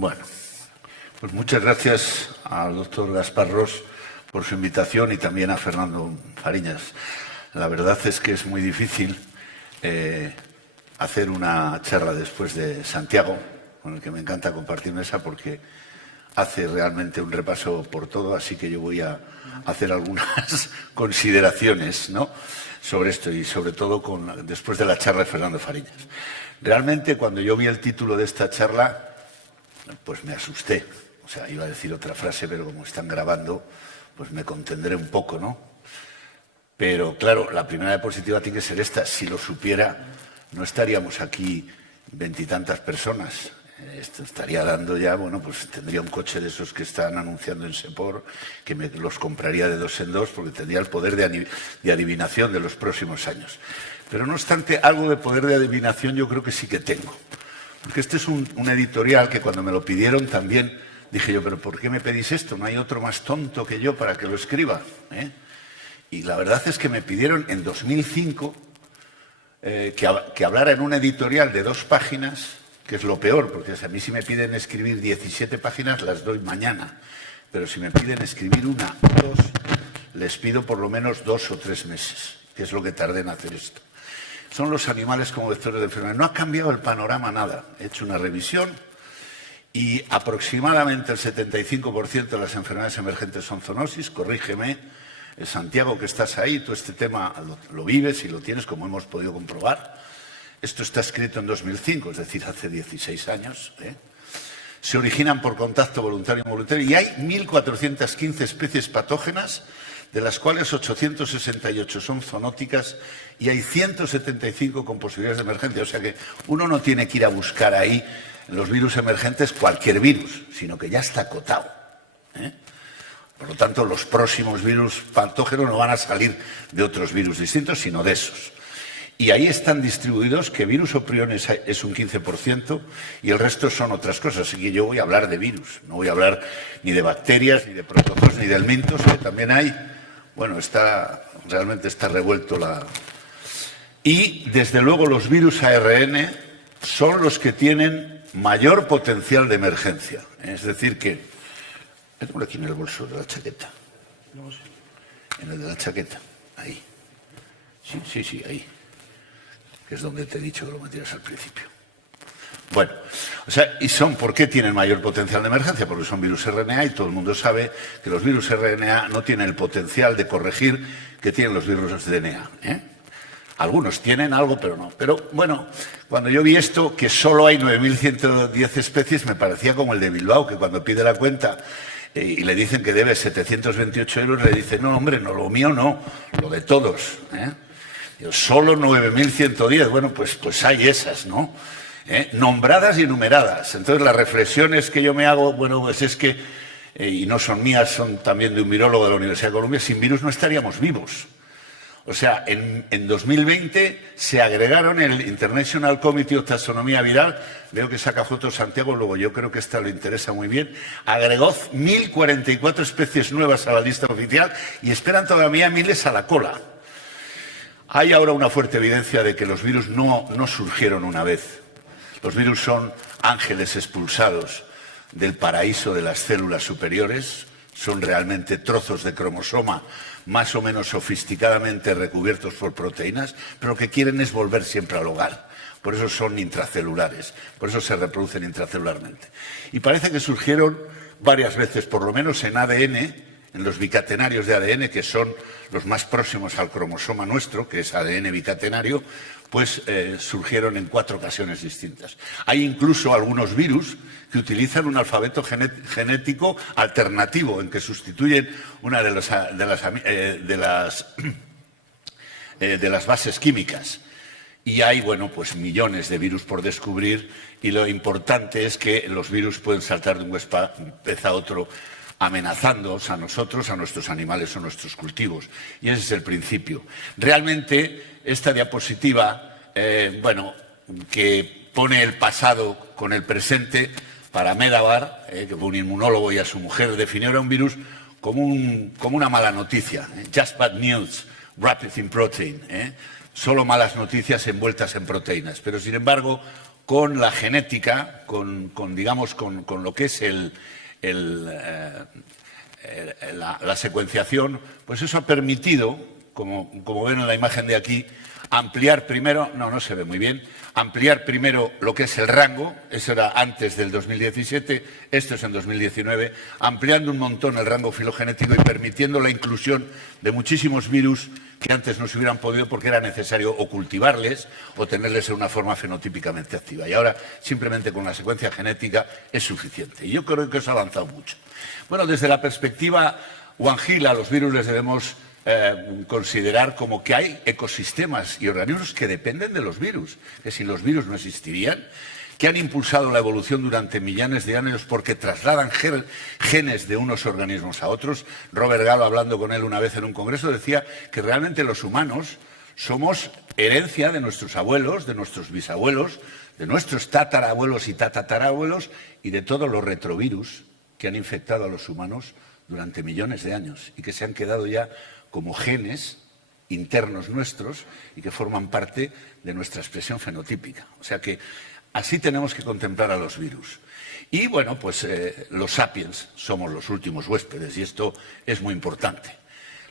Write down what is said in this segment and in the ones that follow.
Bueno, pues muchas gracias al doctor Gaspar Ros por su invitación y también a Fernando Fariñas. La verdad es que es muy difícil hacer una charla después de Santiago, con el que me encanta compartir mesa porque hace realmente un repaso por todo, así que yo voy a hacer algunas consideraciones, ¿no?, sobre esto y sobre todo después de la charla de Fernando Fariñas. Realmente cuando yo vi el título de esta charla, pues me asusté. O sea, iba a decir otra frase, pero como están grabando, pues me contendré un poco, ¿no? Pero claro, la primera diapositiva tiene que ser esta. Si lo supiera, no estaríamos aquí veintitantas personas. Esto estaría dando ya, bueno, pues tendría un coche de esos que están anunciando en Sepor, que me los compraría de 2 en 2 porque tendría el poder de adivinación de los próximos años. Pero no obstante, algo de poder de adivinación yo creo que sí que tengo. Porque este es un editorial que cuando me lo pidieron también dije yo, pero ¿por qué me pedís esto? ¿No hay otro más tonto que yo para que lo escriba? Y la verdad es que me pidieron en 2005 que hablara en un editorial de 2 páginas, que es lo peor, porque a mí si me piden escribir 17 páginas las doy mañana, pero si me piden escribir 1 o 2, les pido por lo menos 2 o 3 meses, que es lo que tardé en hacer esto. Son los animales como vectores de enfermedad. No ha cambiado el panorama nada. He hecho una revisión y aproximadamente el 75% de las enfermedades emergentes son zoonosis. Corrígeme, Santiago, que estás ahí, tú este tema lo vives y lo tienes, como hemos podido comprobar. Esto está escrito en 2005, es decir, hace 16 años. Se originan por contacto voluntario e involuntario y hay 1.415 especies patógenas, de las cuales 868 son zoonóticas y hay 175 con posibilidades de emergencia. O sea que uno no tiene que ir a buscar ahí en los virus emergentes cualquier virus, sino que ya está acotado. Por lo tanto, los próximos virus patógenos no van a salir de otros virus distintos, sino de esos. Y ahí están distribuidos que virus o priones es un 15% y el resto son otras cosas. Así que yo voy a hablar de virus, no voy a hablar ni de bacterias, ni de protozoos, ni de helmintos, que también hay. Bueno, realmente está revuelto Y, desde luego, los virus ARN son los que tienen mayor potencial de emergencia. Es decir que... Tengo aquí en el bolso de la chaqueta. En el de la chaqueta. Ahí. Sí, ahí. Que es donde te he dicho que lo metieras al principio. Bueno, o sea, ¿por qué tienen mayor potencial de emergencia? Porque son virus RNA y todo el mundo sabe que los virus RNA no tienen el potencial de corregir que tienen los virus de DNA. Algunos tienen algo, pero no. Pero bueno, cuando yo vi esto, que solo hay 9.110 especies, me parecía como el de Bilbao, que cuando pide la cuenta y le dicen que debe 728 euros, le dice, no, hombre, no, lo mío no, lo de todos. Solo 9.110, bueno, pues hay esas, ¿no? Nombradas y enumeradas. Entonces, las reflexiones que yo me hago, bueno, pues es que, y no son mías, son también de un virólogo de la Universidad de Columbia, sin virus no estaríamos vivos. O sea, en 2020 se agregaron el International Committee of Taxonomía Viral, veo que saca fotos Santiago, luego yo creo que esta le interesa muy bien, agregó 1.044 especies nuevas a la lista oficial y esperan todavía miles a la cola. Hay ahora una fuerte evidencia de que los virus no surgieron una vez. Los virus son ángeles expulsados del paraíso de las células superiores, son realmente trozos de cromosoma más o menos sofisticadamente recubiertos por proteínas, pero lo que quieren es volver siempre al hogar. Por eso son intracelulares, por eso se reproducen intracelularmente. Y parece que surgieron varias veces, por lo menos en ADN, en los bicatenarios de ADN, que son los más próximos al cromosoma nuestro, que es ADN bicatenario, pues surgieron en 4 ocasiones distintas. Hay incluso algunos virus que utilizan un alfabeto genético alternativo, en que sustituyen una de las bases químicas. Y hay, bueno, pues millones de virus por descubrir y lo importante es que los virus pueden saltar de un pez a otro amenazándonos a nosotros, a nuestros animales o nuestros cultivos. Y ese es el principio. Realmente, esta diapositiva, que pone el pasado con el presente, para Medavar, que fue un inmunólogo y a su mujer, definió a un virus como una mala noticia. Just bad news, wrapped in protein. Solo malas noticias envueltas en proteínas. Pero, sin embargo, con la genética, digamos, con lo que es la secuenciación, pues eso ha permitido, como ven en la imagen de aquí, ampliar primero, no se ve muy bien, ampliar primero lo que es el rango, eso era antes del 2017, esto es en 2019, ampliando un montón el rango filogenético y permitiendo la inclusión de muchísimos virus que antes no se hubieran podido porque era necesario o cultivarles o tenerles en una forma fenotípicamente activa. Y ahora simplemente con la secuencia genética es suficiente. Y yo creo que eso ha avanzado mucho. Bueno, desde la perspectiva One a los virus les debemos considerar como que hay ecosistemas y organismos que dependen de los virus, que sin los virus no existirían, que han impulsado la evolución durante millones de años porque trasladan genes de unos organismos a otros. Robert Gallo, hablando con él una vez en un congreso, decía que realmente los humanos somos herencia de nuestros abuelos, de nuestros bisabuelos, de nuestros tatarabuelos y tatatarabuelos y de todos los retrovirus que han infectado a los humanos durante millones de años y que se han quedado ya como genes internos nuestros y que forman parte de nuestra expresión fenotípica. O sea que así tenemos que contemplar a los virus. Y bueno, pues los sapiens somos los últimos huéspedes y esto es muy importante.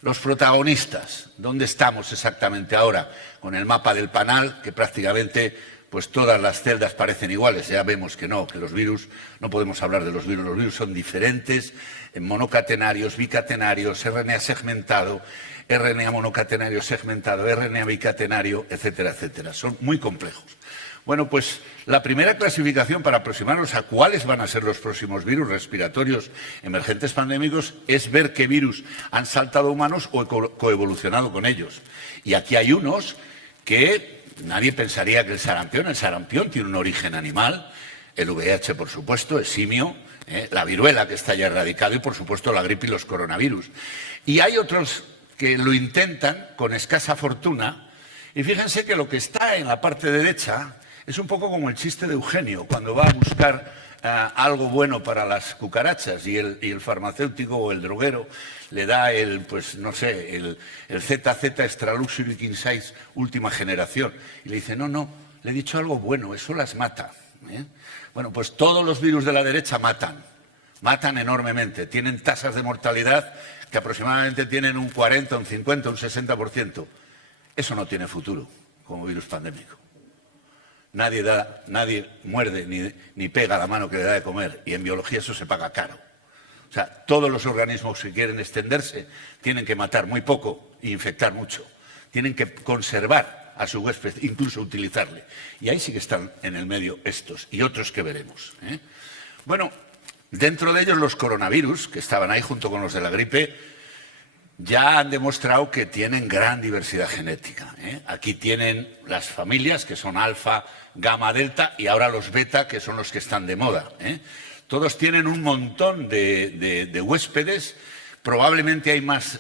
Los protagonistas, ¿dónde estamos exactamente ahora? Con el mapa del Panal, que prácticamente pues todas las celdas parecen iguales. Ya vemos que no, que los virus, no podemos hablar de los virus son diferentes, monocatenarios, bicatenarios, RNA segmentado, RNA monocatenario segmentado, RNA bicatenario, etcétera, etcétera. Son muy complejos. Bueno, pues la primera clasificación para aproximarnos a cuáles van a ser los próximos virus respiratorios emergentes pandémicos es ver qué virus han saltado a humanos o coevolucionado con ellos. Y aquí hay unos que nadie pensaría que el sarampión tiene un origen animal, el VIH por supuesto, es simio, la viruela que está ya erradicado y por supuesto la gripe y los coronavirus. Y hay otros que lo intentan con escasa fortuna y fíjense que lo que está en la parte derecha es un poco como el chiste de Eugenio, cuando va a buscar algo bueno para las cucarachas y el farmacéutico o el droguero le da el ZZ Extra Luxury King Size última generación. Y le dice, no, le he dicho algo bueno, eso las mata. Bueno, pues todos los virus de la derecha matan enormemente. Tienen tasas de mortalidad que aproximadamente tienen un 40, un 50, un 60%. Eso no tiene futuro como virus pandémico. Nadie muerde ni pega la mano que le da de comer y en biología eso se paga caro. O sea, todos los organismos que quieren extenderse tienen que matar muy poco e infectar mucho. Tienen que conservar a su huésped, incluso utilizarle. Y ahí sí que están en el medio estos y otros que veremos. Bueno, dentro de ellos los coronavirus, que estaban ahí junto con los de la gripe, ya han demostrado que tienen gran diversidad genética. Aquí tienen las familias, que son alfa, gamma, delta, y ahora los beta, que son los que están de moda. Todos tienen un montón de huéspedes. Probablemente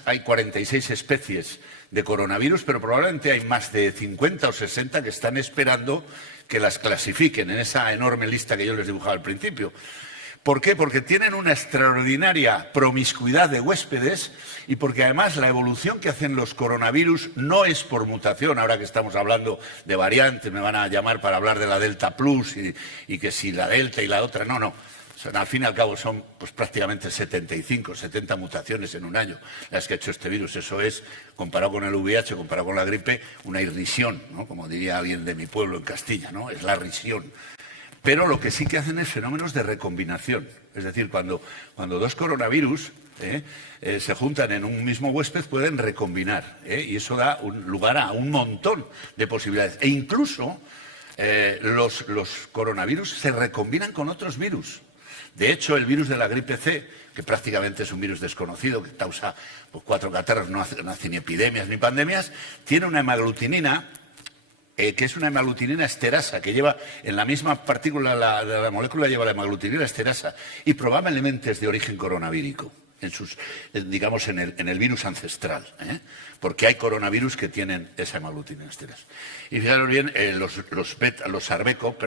hay 46 especies de coronavirus, pero probablemente hay más de 50 o 60 que están esperando que las clasifiquen en esa enorme lista que yo les dibujaba al principio. ¿Por qué? Porque tienen una extraordinaria promiscuidad de huéspedes y porque además la evolución que hacen los coronavirus no es por mutación. Ahora que estamos hablando de variantes, me van a llamar para hablar de la Delta Plus y que si la Delta y la otra, no. O sea, al fin y al cabo son pues, prácticamente 75, 70 mutaciones en un año las que ha hecho este virus. Eso es, comparado con el VIH, comparado con la gripe, una irrisión, ¿no? Como diría alguien de mi pueblo en Castilla, ¿no? Es la risión. Pero lo que sí que hacen es fenómenos de recombinación. Es decir, cuando dos coronavirus se juntan en un mismo huésped, pueden recombinar. Y eso da lugar a un montón de posibilidades. E incluso los coronavirus se recombinan con otros virus. De hecho, el virus de la gripe C, que prácticamente es un virus desconocido, que causa 4 catarros, no hace ni epidemias ni pandemias, tiene una hemaglutinina que es una hemaglutinina esterasa, que lleva en la misma partícula de la molécula lleva la hemaglutinina esterasa y probablemente es de origen coronavírico, digamos en el virus ancestral, porque hay coronavirus que tienen esa hemaglutinina esterasa. Y fijaros bien, los sarbeco,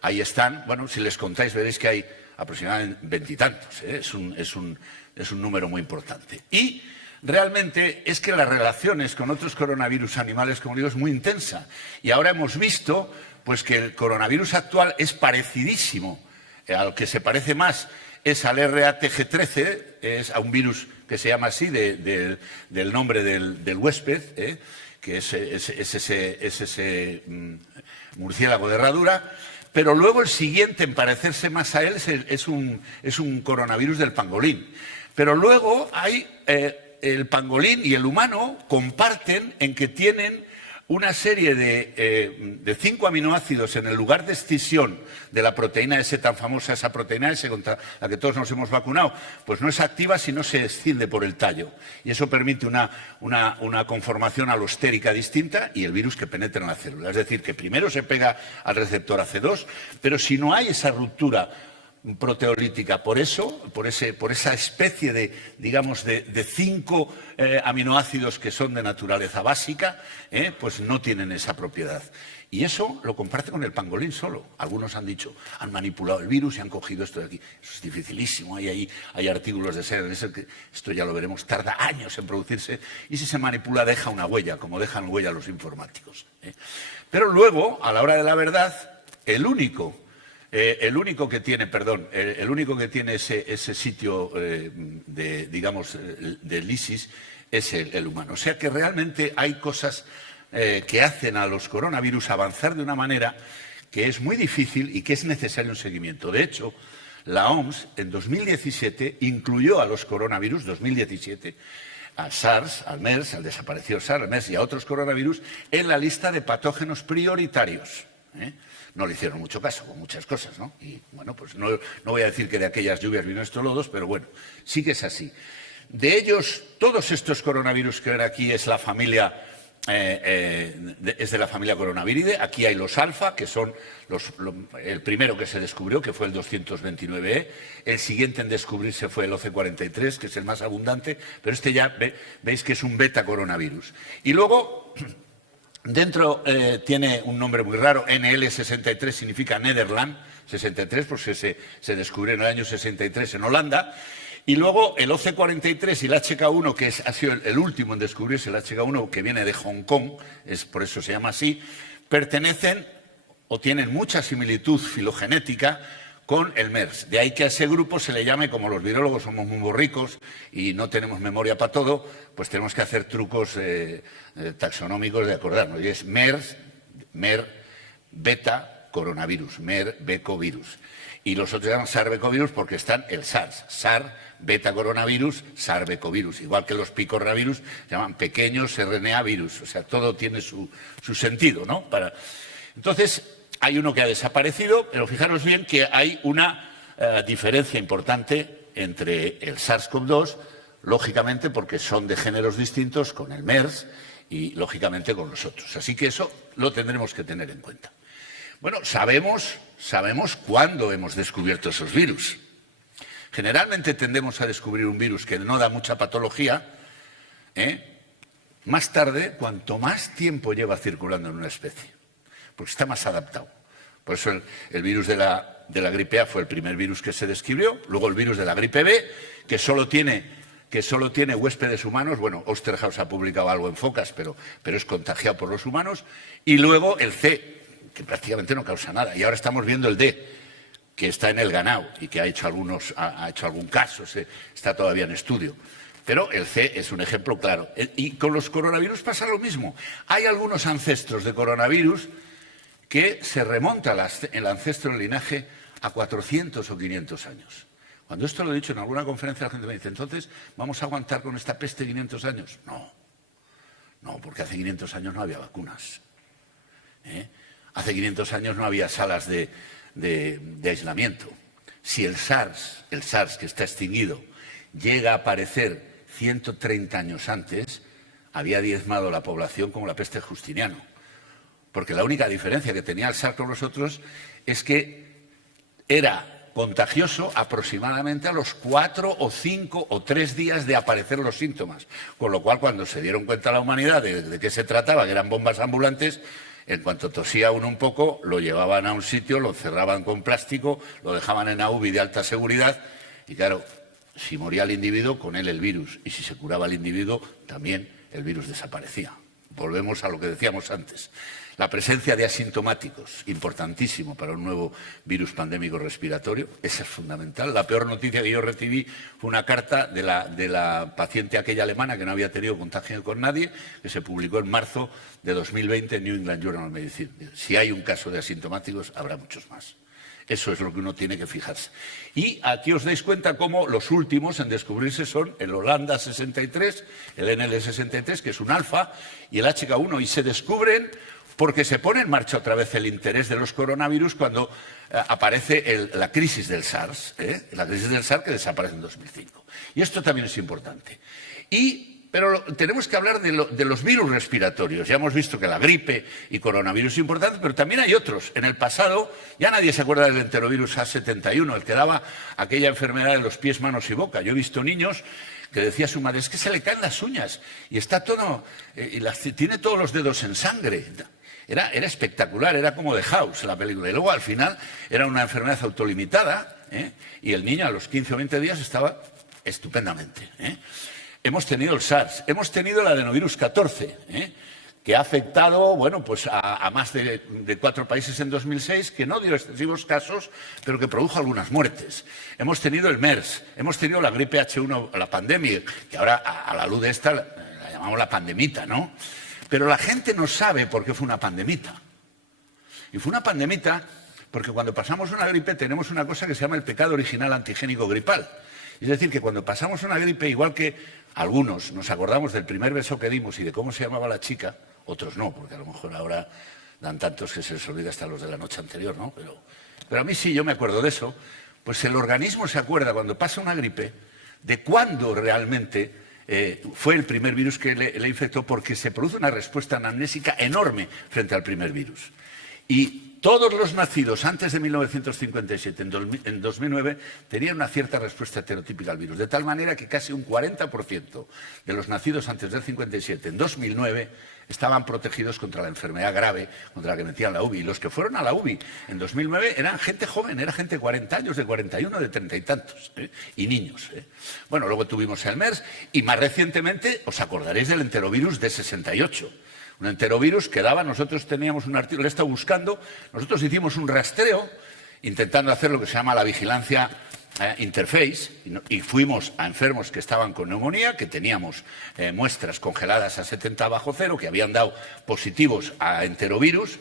ahí están. Bueno, si les contáis veréis que hay aproximadamente 20 y tantos, es un número muy importante. Y realmente es que las relaciones con otros coronavirus animales, como digo, es muy intensa. Y ahora hemos visto Pues que el coronavirus actual es parecidísimo, al que se parece más es al RATG13, es a un virus que se llama así, del nombre del huésped, que es ese murciélago de herradura, pero luego el siguiente en parecerse más a él es un coronavirus del pangolín. Pero luego hay el pangolín y el humano comparten en que tienen una serie de 5 aminoácidos en el lugar de escisión de la proteína S tan famosa, esa proteína S contra la que todos nos hemos vacunado, pues no es activa si no se escinde por el tallo. Y eso permite una conformación alostérica distinta y el virus que penetra en la célula. Es decir, que primero se pega al receptor AC2, pero si no hay esa ruptura proteolítica, por esa especie de, digamos, de 5 aminoácidos que son de naturaleza básica, pues no tienen esa propiedad. Y eso lo comparte con el pangolín solo. Algunos han dicho, han manipulado el virus y han cogido esto de aquí. Eso es dificilísimo. Hay artículos de Searle que esto ya lo veremos, tarda años en producirse y si se manipula deja una huella, como dejan huella los informáticos. Pero luego, a la hora de la verdad, el único que tiene ese sitio de lisis es el humano. O sea que realmente hay cosas que hacen a los coronavirus avanzar de una manera que es muy difícil y que es necesario un seguimiento. De hecho, la OMS en 2017 incluyó a los coronavirus, 2017, a SARS, al MERS, al desaparecido SARS, al MERS y a otros coronavirus en la lista de patógenos prioritarios. No le hicieron mucho caso con muchas cosas, ¿no? Y bueno, pues no voy a decir que de aquellas lluvias vino estos lodos, pero bueno, sí que es así. De ellos, todos estos coronavirus que ven aquí es la familia, es de la familia Coronaviridae. Aquí hay los alfa, que son el primero que se descubrió, que fue el 229E. El siguiente en descubrirse fue el OC43, que es el más abundante, pero este ya veis que es un beta coronavirus. Y luego dentro tiene un nombre muy raro, NL63 significa Nederland, 63, porque se descubrió en el año 63 en Holanda. Y luego el OC43 y el HK1, que ha sido el último en descubrirse, el HK1 que viene de Hong Kong, por eso se llama así, pertenecen o tienen mucha similitud filogenética con el MERS. De ahí que a ese grupo se le llame, como los virólogos somos muy borricos y no tenemos memoria para todo, pues tenemos que hacer trucos taxonómicos de acordarnos. Y es MERS, MER, beta, coronavirus, MER, becovirus. Y los otros se llaman SARS-becovirus porque están el SARS, SARS, beta-coronavirus, SARS-becovirus. Igual que los picornavirus, se llaman pequeños RNA virus. O sea, todo tiene su sentido, ¿no? Entonces, hay uno que ha desaparecido, pero fijaros bien que hay una diferencia importante entre el SARS-CoV-2, lógicamente porque son de géneros distintos con el MERS y, lógicamente, con los otros. Así que eso lo tendremos que tener en cuenta. Bueno, sabemos cuándo hemos descubierto esos virus. Generalmente tendemos a descubrir un virus que no da mucha patología, más tarde, cuanto más tiempo lleva circulando en una especie, porque está más adaptado. Por eso el virus de la gripe A fue el primer virus que se describió, luego el virus de la gripe B, que solo tiene huéspedes humanos. Bueno, Osterhaus ha publicado algo en focas, pero es contagiado por los humanos, y luego el C, que prácticamente no causa nada. Y ahora estamos viendo el D, que está en el ganado y que ha hecho algún caso, está todavía en estudio. Pero el C es un ejemplo claro. Y con los coronavirus pasa lo mismo. Hay algunos ancestros de coronavirus que se remonta el ancestro del linaje a 400 o 500 años. Cuando esto lo he dicho en alguna conferencia, la gente me dice, entonces, ¿vamos a aguantar con esta peste 500 años? No, porque hace 500 años no había vacunas. Hace 500 años no había salas de aislamiento. Si el SARS que está extinguido, llega a aparecer 130 años antes, había diezmado la población como la peste Justiniano. Porque la única diferencia que tenía el SARS con los otros es que era contagioso aproximadamente a los 4 o 5 o 3 días de aparecer los síntomas. Con lo cual, cuando se dieron cuenta la humanidad de qué se trataba, que eran bombas ambulantes, en cuanto tosía uno un poco, lo llevaban a un sitio, lo cerraban con plástico, lo dejaban en una UBI de alta seguridad y claro, si moría el individuo, con él el virus. Y si se curaba el individuo, también el virus desaparecía. Volvemos a lo que decíamos antes. La presencia de asintomáticos, importantísimo para un nuevo virus pandémico respiratorio, esa es fundamental. La peor noticia que yo recibí fue una carta de la paciente aquella alemana que no había tenido contagio con nadie, que se publicó en marzo de 2020 en New England Journal of Medicine. Si hay un caso de asintomáticos, habrá muchos más. Eso es lo que uno tiene que fijarse. Y aquí os dais cuenta cómo los últimos en descubrirse son el Holanda 63, el NL63, que es un alfa, y el HK1, y se descubren porque se pone en marcha otra vez el interés de los coronavirus cuando aparece la crisis del SARS, la crisis del SARS que desaparece en 2005. Y esto también es importante. Pero tenemos que hablar de los virus respiratorios. Ya hemos visto que la gripe y coronavirus es importante, pero también hay otros. En el pasado ya nadie se acuerda del enterovirus A71, el que daba aquella enfermedad de los pies, manos y boca. Yo he visto niños que decía su madre, es que se le caen las uñas y está todo, tiene todos los dedos en sangre. Era espectacular, era como The House la película. Y luego al final era una enfermedad autolimitada, y el niño a los 15 o 20 días estaba estupendamente. Hemos tenido el SARS, hemos tenido el adenovirus 14, que ha afectado pues a más de 4 países en 2006, que no dio excesivos casos, pero que produjo algunas muertes. Hemos tenido el MERS, hemos tenido la gripe H1, la pandemia, que ahora a la luz de esta la llamamos la pandemita, ¿no? Pero la gente no sabe por qué fue una pandemita. Y fue una pandemita porque cuando pasamos una gripe tenemos una cosa que se llama el pecado original antigénico gripal. Es decir, que cuando pasamos una gripe, igual que algunos nos acordamos del primer beso que dimos y de cómo se llamaba la chica, otros no, porque a lo mejor ahora dan tantos que se les olvida hasta los de la noche anterior, ¿no? Pero a mí sí, yo me acuerdo de eso. Pues el organismo se acuerda cuando pasa una gripe de cuándo realmente fue el primer virus que le infectó, porque se produce una respuesta anamnésica enorme frente al primer virus. Y todos los nacidos antes de 1957, en 2009, tenían una cierta respuesta heterotípica al virus, de tal manera que casi un 40% de los nacidos antes del 57, en 2009, estaban protegidos contra la enfermedad grave, contra la que metían la UBI. Y los que fueron a la UBI en 2009 eran gente joven, era gente de 40 años, de 41, de 30 y tantos, y niños. Bueno, luego tuvimos el MERS y más recientemente os acordaréis del enterovirus de 68. Un enterovirus que daba, nosotros teníamos un artículo, le he estado buscando, nosotros hicimos un rastreo intentando hacer lo que se llama la vigilancia interface y fuimos a enfermos que estaban con neumonía, que teníamos muestras congeladas a 70 bajo cero, que habían dado positivos a enterovirus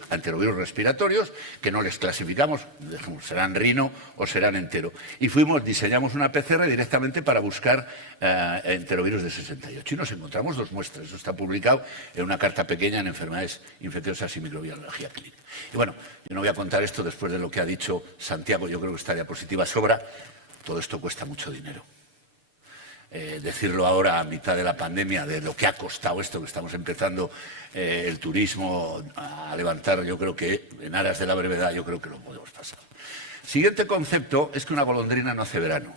respiratorios, que no les clasificamos, dijimos, serán rino o serán entero. Y diseñamos una PCR directamente para buscar enterovirus de 68 y nos encontramos 2 muestras. Eso está publicado en una carta pequeña en enfermedades infecciosas y microbiología clínica. Y bueno, yo no voy a contar esto después de lo que ha dicho Santiago, yo creo que esta diapositiva sobra. Todo esto cuesta mucho dinero. Decirlo ahora a mitad de la pandemia, de lo que ha costado esto, que estamos empezando el turismo a levantar, yo creo que en aras de la brevedad, yo creo que lo podemos pasar. Siguiente concepto es que una golondrina no hace verano.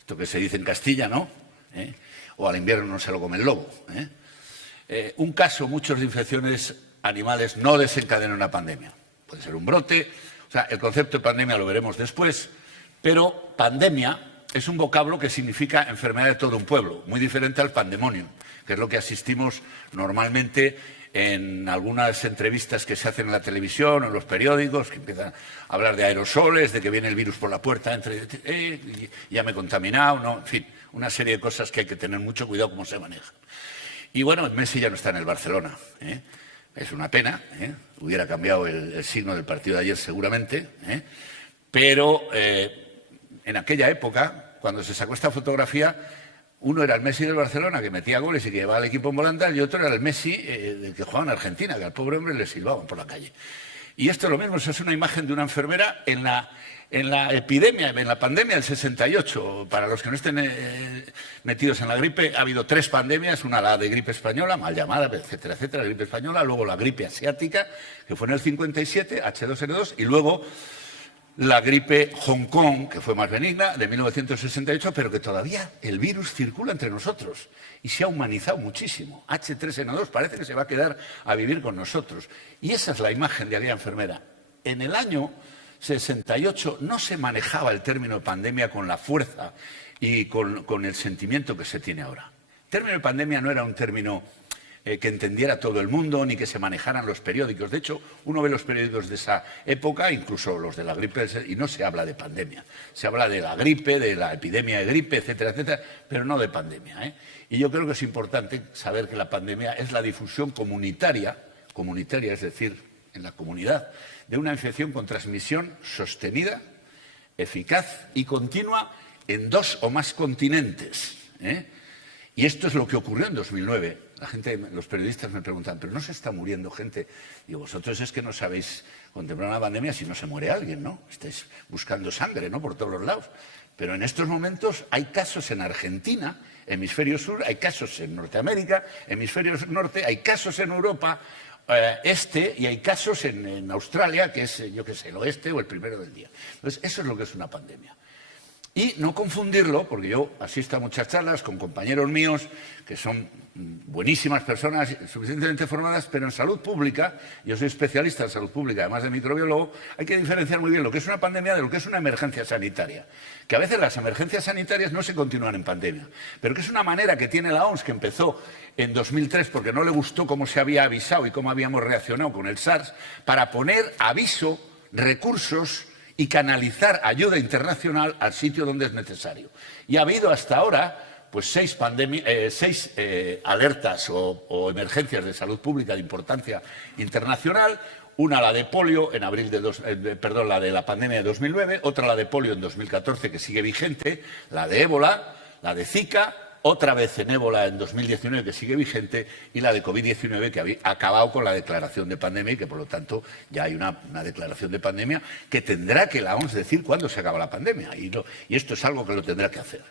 Esto que se dice en Castilla, ¿no? O al invierno no se lo come el lobo. Un caso, muchos de infecciones animales no desencadenan una pandemia. Puede ser un brote, o sea, el concepto de pandemia lo veremos después. Pero pandemia es un vocablo que significa enfermedad de todo un pueblo, muy diferente al pandemonium, que es lo que asistimos normalmente en algunas entrevistas que se hacen en la televisión o en los periódicos, que empiezan a hablar de aerosoles, de que viene el virus por la puerta, ya me he contaminado, ¿no? En fin, una serie de cosas que hay que tener mucho cuidado cómo se manejan. Y bueno, Messi ya no está en el Barcelona, es una pena, hubiera cambiado el signo del partido de ayer seguramente, pero en aquella época, cuando se sacó esta fotografía, uno era el Messi del Barcelona, que metía goles y que llevaba al equipo en volandas, y otro era el Messi que jugaba en Argentina, que al pobre hombre le silbaban por la calle. Y esto es lo mismo, eso es una imagen de una enfermera en la epidemia, en la pandemia del 68. Para los que no estén metidos en la gripe, ha habido 3 pandemias, una la de gripe española, mal llamada, etcétera, etcétera, la gripe española, luego la gripe asiática, que fue en el 57, H2N2, y luego la gripe Hong Kong, que fue más benigna, de 1968, pero que todavía el virus circula entre nosotros y se ha humanizado muchísimo. H3N2 parece que se va a quedar a vivir con nosotros. Y esa es la imagen de aquella enfermera. En el año 68 no se manejaba el término pandemia con la fuerza y con el sentimiento que se tiene ahora. El término de pandemia no era un término que entendiera todo el mundo, ni que se manejaran los periódicos. De hecho, uno ve los periódicos de esa época, incluso los de la gripe, y no se habla de pandemia. Se habla de la gripe, de la epidemia de gripe, etcétera, etcétera, pero no de pandemia, ¿eh? Y yo creo que es importante saber que la pandemia es la difusión comunitaria, es decir, en la comunidad, de una infección con transmisión sostenida, eficaz y continua en 2 o más continentes, ¿eh? Y esto es lo que ocurrió en 2009. Los periodistas me preguntan, ¿pero no se está muriendo gente? Digo, vosotros es que no sabéis contemplar una pandemia si no se muere alguien, ¿no? Estáis buscando sangre, ¿no?, por todos los lados. Pero en estos momentos hay casos en Argentina, hemisferio sur, hay casos en Norteamérica, hemisferio norte, hay casos en Europa este, y hay casos en Australia, que es, yo qué sé, el oeste o el primero del día. Entonces, eso es lo que es una pandemia. Y no confundirlo, porque yo asisto a muchas charlas con compañeros míos que son buenísimas personas, suficientemente formadas, pero en salud pública, yo soy especialista en salud pública, además de microbiólogo, hay que diferenciar muy bien lo que es una pandemia de lo que es una emergencia sanitaria. Que a veces las emergencias sanitarias no se continúan en pandemia, pero que es una manera que tiene la OMS, que empezó en 2003 porque no le gustó cómo se había avisado y cómo habíamos reaccionado con el SARS, para poner aviso, recursos y canalizar ayuda internacional al sitio donde es necesario. Y ha habido hasta ahora pues 6 alertas o emergencias de salud pública de importancia internacional. Una, la de polio, en abril de la de la pandemia de 2009, otra la de polio en 2014, que sigue vigente, la de ébola, la de Zika, otra vez en ébola en 2019, que sigue vigente, y la de COVID-19, que ha acabado con la declaración de pandemia y que, por lo tanto, ya hay una declaración de pandemia que tendrá que la OMS decir cuándo se acaba la pandemia. Y esto es algo que lo tendrá que hacer.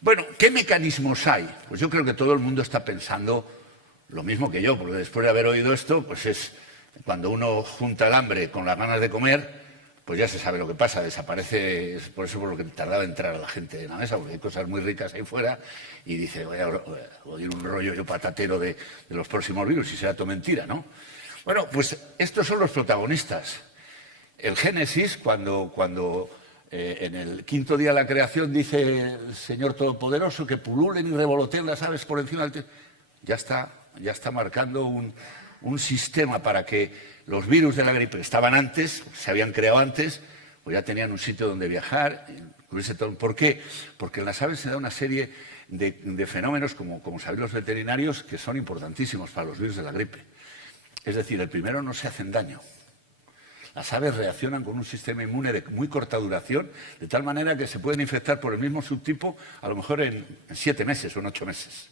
Bueno, ¿qué mecanismos hay? Pues yo creo que todo el mundo está pensando lo mismo que yo, porque después de haber oído esto, pues es cuando uno junta el hambre con las ganas de comer, pues ya se sabe lo que pasa, desaparece. Es por eso por lo que tardaba en entrar a la gente en la mesa, porque hay cosas muy ricas ahí fuera, y dice, voy a oír un rollo yo patatero de los próximos virus, y será todo mentira, ¿no? Bueno, pues estos son los protagonistas. El Génesis, cuando en el 5.º día de la creación dice el Señor Todopoderoso que pululen y revoloteen las aves por encima del ya está marcando un sistema para que los virus de la gripe estaban antes, se habían creado antes, pues ya tenían un sitio donde viajar. ¿Por qué? Porque en las aves se da una serie de fenómenos, como saben los veterinarios, que son importantísimos para los virus de la gripe. Es decir, el primero, no se hacen daño. Las aves reaccionan con un sistema inmune de muy corta duración, de tal manera que se pueden infectar por el mismo subtipo a lo mejor en 7 meses o en 8 meses.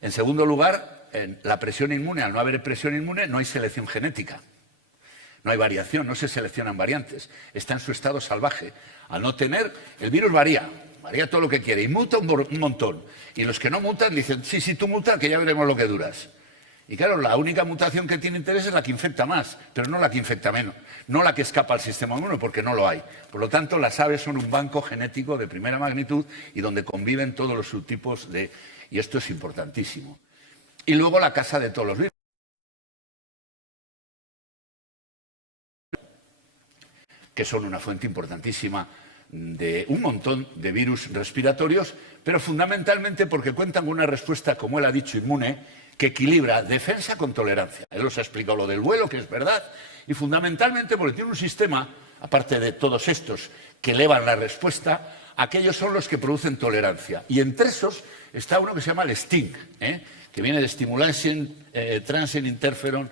En segundo lugar, en la presión inmune, al no haber presión inmune, no hay selección genética. No hay variación, no se seleccionan variantes. Está en su estado salvaje. Al no tener, el virus varía todo lo que quiere y muta un montón. Y los que no mutan dicen, sí, tú muta, que ya veremos lo que duras. Y claro, la única mutación que tiene interés es la que infecta más, pero no la que infecta menos, no la que escapa al sistema inmune, porque no lo hay. Por lo tanto, las aves son un banco genético de primera magnitud y donde conviven todos los subtipos de... Y esto es importantísimo. Y luego la casa de todos los virus, que son una fuente importantísima de un montón de virus respiratorios, pero fundamentalmente porque cuentan con una respuesta, como él ha dicho, inmune, que equilibra defensa con tolerancia. Él os ha explicado lo del vuelo, que es verdad, y fundamentalmente porque tiene un sistema, aparte de todos estos, que elevan la respuesta, aquellos son los que producen tolerancia. Y entre esos está uno que se llama el STING, que viene de Stimulation Transient Interferon,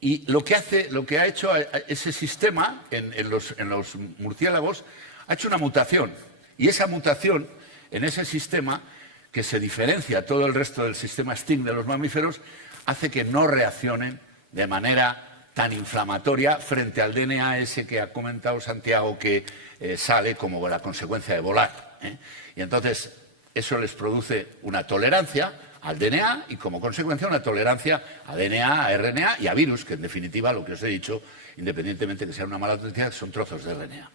y lo que ha hecho ese sistema en los murciélagos, ha hecho una mutación. Y esa mutación en ese sistema, que se diferencia a todo el resto del sistema STING de los mamíferos, hace que no reaccionen de manera tan inflamatoria frente al DNA ese que ha comentado Santiago, que sale como la consecuencia de volar. Y entonces eso les produce una tolerancia al DNA y, como consecuencia, una tolerancia a DNA, a RNA y a virus, que en definitiva, lo que os he dicho, independientemente de que sea una mala noticia, son trozos de RNA.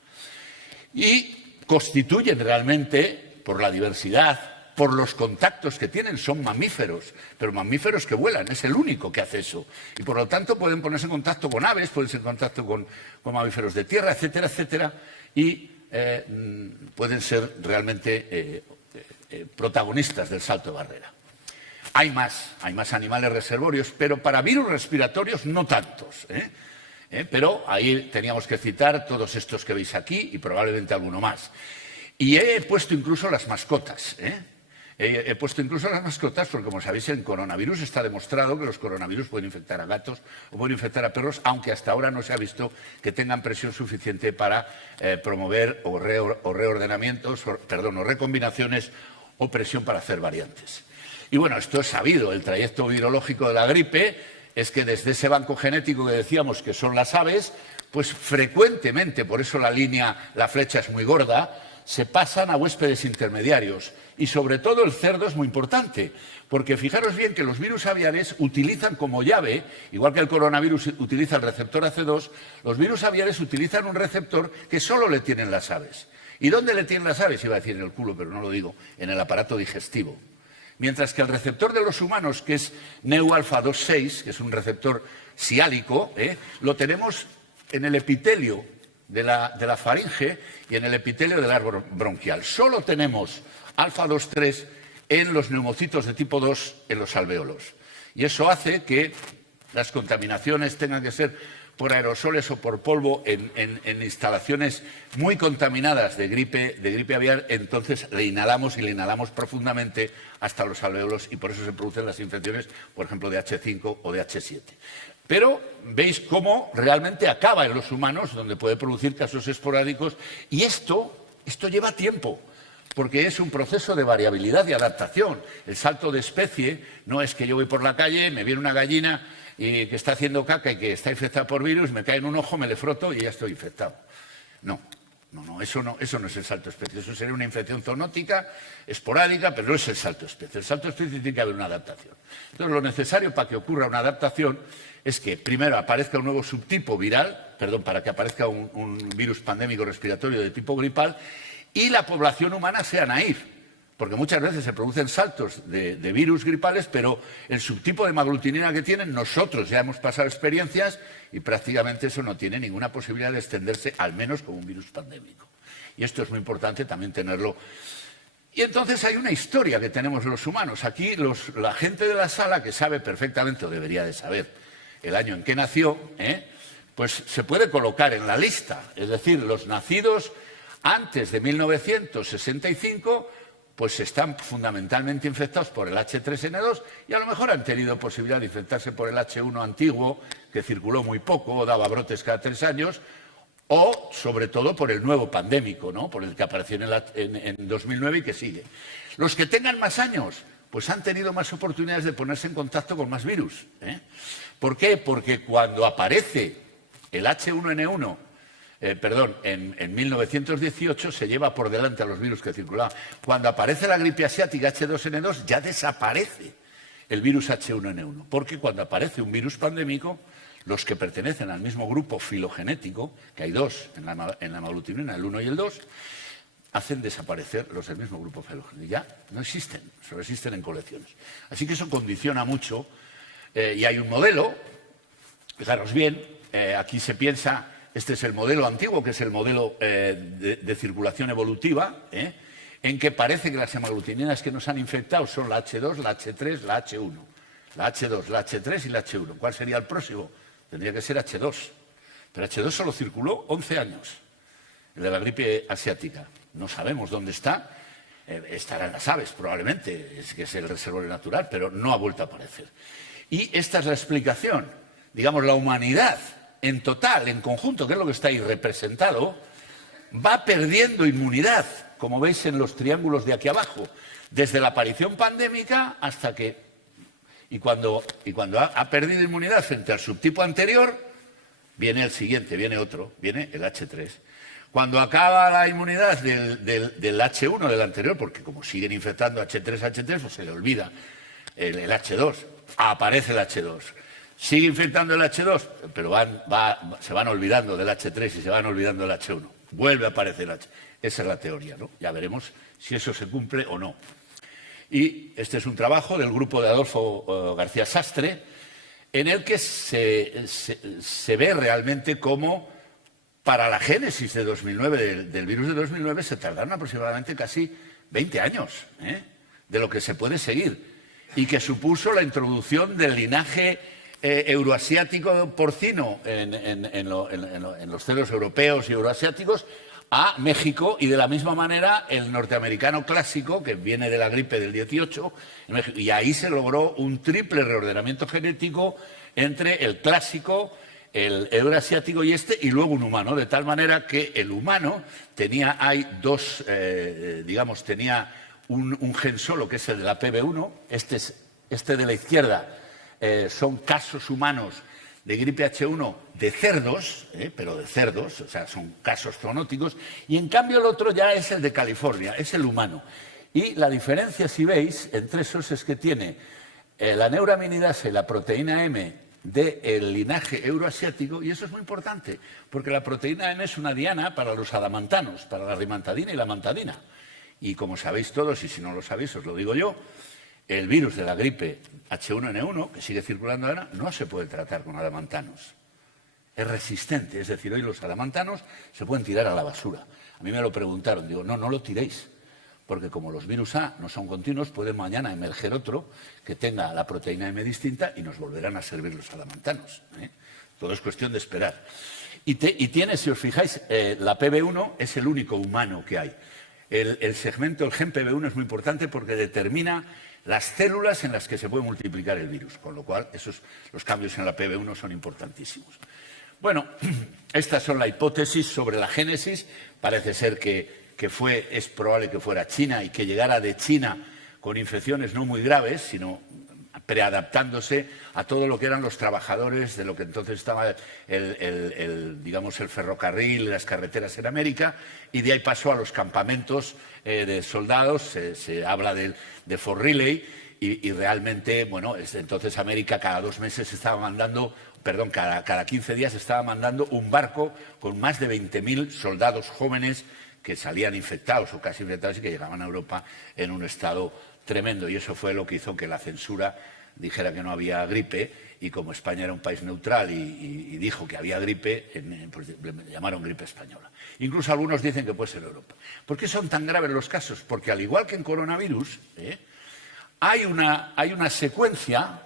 Y constituyen realmente, por la diversidad, por los contactos que tienen, son mamíferos, pero mamíferos que vuelan, es el único que hace eso. Y por lo tanto pueden ponerse en contacto con aves, pueden ser en contacto con mamíferos de tierra, etcétera, etcétera, y pueden ser realmente protagonistas del salto de barrera. Hay más animales reservorios, pero para virus respiratorios no tantos, pero ahí teníamos que citar todos estos que veis aquí y probablemente alguno más. Y he puesto incluso las mascotas, He puesto incluso las mascotas porque, como sabéis, en coronavirus está demostrado que los coronavirus pueden infectar a gatos o pueden infectar a perros, aunque hasta ahora no se ha visto que tengan presión suficiente para promover o reordenamientos, o recombinaciones o presión para hacer variantes. Y bueno, esto es sabido, el trayecto virológico de la gripe es que desde ese banco genético que decíamos que son las aves, pues frecuentemente, por eso la flecha es muy gorda, se pasan a huéspedes intermediarios. Y sobre todo el cerdo es muy importante, porque fijaros bien que los virus aviares utilizan como llave, igual que el coronavirus utiliza el receptor AC2, los virus aviares utilizan un receptor que solo le tienen las aves. ¿Y dónde le tienen las aves? Iba a decir en el culo, pero no lo digo, en el aparato digestivo. Mientras que el receptor de los humanos, que es Neu-alfa-2,6, que es un receptor siálico, lo tenemos en el epitelio de la faringe y en el epitelio del árbol bronquial. Solo tenemos alfa-2,3 en los neumocitos de tipo 2 en los alvéolos. Y eso hace que las contaminaciones tengan que ser por aerosoles o por polvo en instalaciones muy contaminadas de gripe aviar. Entonces le inhalamos y le inhalamos profundamente hasta los alvéolos y por eso se producen las infecciones, por ejemplo, de H5 o de H7. Pero veis cómo realmente acaba en los humanos, donde puede producir casos esporádicos, y esto lleva tiempo, porque es un proceso de variabilidad y adaptación. El salto de especie no es que yo voy por la calle, me viene una gallina y que está haciendo caca y que está infectada por virus, me cae en un ojo, me le froto y ya estoy infectado. No, eso no es el salto de especie. Eso sería una infección zoonótica, esporádica, pero no es el salto de especie. El salto de especie tiene que haber una adaptación. Entonces, lo necesario para que ocurra una adaptación es que primero aparezca un nuevo subtipo viral, para que aparezca un virus pandémico respiratorio de tipo gripal, y la población humana sea naif, porque muchas veces se producen saltos de virus gripales, pero el subtipo de hemaglutinina que tienen, nosotros ya hemos pasado experiencias y prácticamente eso no tiene ninguna posibilidad de extenderse, al menos como un virus pandémico. Y esto es muy importante también tenerlo. Y entonces hay una historia que tenemos los humanos. Aquí la gente de la sala, que sabe perfectamente, o debería de saber, el año en que nació, pues se puede colocar en la lista. Es decir, los nacidos antes de 1965 pues están fundamentalmente infectados por el H3N2 y a lo mejor han tenido posibilidad de infectarse por el H1 antiguo, que circuló muy poco o daba brotes cada 3 años, o sobre todo por el nuevo pandémico, por el que apareció en 2009 y que sigue. Los que tengan más años pues han tenido más oportunidades de ponerse en contacto con más virus. ¿Por qué? Porque cuando aparece el H1N1, en 1918 se lleva por delante a los virus que circulaban. Cuando aparece la gripe asiática H2N2 ya desaparece el virus H1N1, porque cuando aparece un virus pandémico, los que pertenecen al mismo grupo filogenético, que hay dos en la hemaglutinina, el 1 y el 2, hacen desaparecer los del mismo grupo filogenético. Ya no existen, solo existen en colecciones. Así que eso condiciona mucho y hay un modelo, fijaros bien, aquí se piensa. Este es el modelo antiguo, que es el modelo de circulación evolutiva, en que parece que las hemaglutininas que nos han infectado son la H2, la H3, la H1. La H2, la H3 y la H1. ¿Cuál sería el próximo? Tendría que ser H2. Pero H2 solo circuló 11 años, el de la gripe asiática. No sabemos dónde está. Estará en las aves, probablemente, que es el reservorio natural, pero no ha vuelto a aparecer. Y esta es la explicación. Digamos, la humanidad en total, en conjunto, que es lo que está ahí representado, va perdiendo inmunidad, como veis en los triángulos de aquí abajo, desde la aparición pandémica hasta que... Y cuando ha perdido inmunidad frente al subtipo anterior, viene el siguiente, viene otro, viene el H3. Cuando acaba la inmunidad del H1, del anterior, porque como siguen infectando H3, pues se le olvida el H2, aparece el H2. Sigue infectando el H2, pero se van olvidando del H3 y se van olvidando del H1. Vuelve a aparecer el H. Esa es la teoría, ¿no? Ya veremos si eso se cumple o no. Y este es un trabajo del grupo de Adolfo García Sastre, en el que se ve realmente cómo para la génesis de 2009, del virus de 2009, se tardaron aproximadamente casi 20 años de lo que se puede seguir. y que supuso la introducción del linaje euroasiático porcino en los cerdos europeos y euroasiáticos a México, y de la misma manera el norteamericano clásico, que viene de la gripe del 18, y ahí se logró un triple reordenamiento genético entre el clásico, el euroasiático y luego un humano, de tal manera que el humano tenía un gen solo, que es el de la PB1, este de la izquierda son casos humanos de gripe H1 de cerdos, pero de cerdos, o sea, son casos zoonóticos, y en cambio el otro ya es el de California, es el humano. Y la diferencia, si veis, entre esos es que tiene la neuraminidasa y la proteína M del linaje euroasiático, y eso es muy importante, porque la proteína M es una diana para los adamantanos, para la rimantadina y la mantadina. Y como sabéis todos, y si no lo sabéis os lo digo yo, el virus de la gripe H1N1, que sigue circulando ahora, no se puede tratar con adamantanos. Es resistente, es decir, hoy los adamantanos se pueden tirar a la basura. A mí me lo preguntaron, digo, no lo tiréis, porque como los virus A no son continuos, puede mañana emerger otro que tenga la proteína M distinta y nos volverán a servir los adamantanos. Todo es cuestión de esperar. Y tiene, si os fijáis, la PB1 es el único humano que hay. El segmento, el gen PB1 es muy importante porque determina las células en las que se puede multiplicar el virus, con lo cual los cambios en la PB1 son importantísimos. Bueno, estas son las hipótesis sobre la génesis. Parece ser que es probable que fuera China y que llegara de China con infecciones no muy graves, sino preadaptándose a todo lo que eran los trabajadores de lo que entonces estaba digamos, el ferrocarril, las carreteras en América, y de ahí pasó a los campamentos de soldados. Se habla de Fort Riley, y realmente, bueno, desde entonces América cada 2 meses estaba mandando, perdón, cada 15 días estaba mandando un barco con más de 20.000 soldados jóvenes que salían infectados o casi infectados y que llegaban a Europa en un estado tremendo, y eso fue lo que hizo que la censura dijera que no había gripe, y como España era un país neutral y dijo que había gripe, pues le llamaron gripe española. Incluso algunos dicen que puede ser Europa. ¿Por qué son tan graves los casos? Porque al igual que en coronavirus, hay una secuencia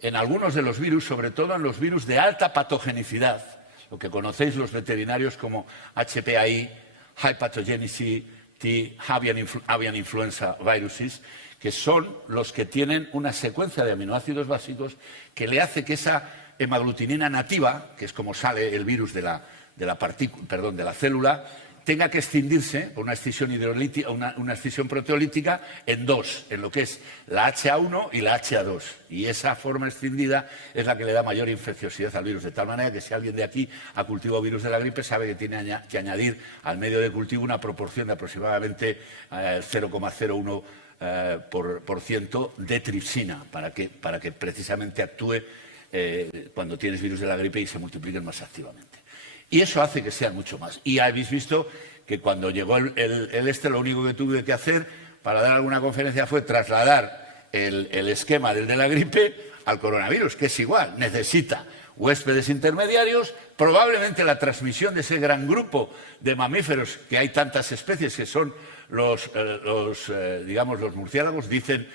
en algunos de los virus, sobre todo en los virus de alta patogenicidad, lo que conocéis los veterinarios como HPAI, High Pathogenicity Avian Influenza Viruses, que son los que tienen una secuencia de aminoácidos básicos que le hace que esa hemaglutinina nativa, que es como sale el virus de la célula, tenga que escindirse por una escisión proteolítica en dos, en lo que es la HA1 y la HA2. Y esa forma escindida es la que le da mayor infecciosidad al virus, de tal manera que si alguien de aquí ha cultivado virus de la gripe sabe que tiene que añadir al medio de cultivo una proporción de aproximadamente 0,01% de tripsina para que precisamente actúe cuando tienes virus de la gripe y se multipliquen más activamente. Y eso hace que sean mucho más. Y habéis visto que cuando llegó lo único que tuve que hacer para dar alguna conferencia fue trasladar el esquema del de la gripe al coronavirus, que es igual. Necesita huéspedes intermediarios, probablemente la transmisión de ese gran grupo de mamíferos, que hay tantas especies, que son los murciélagos. Dicen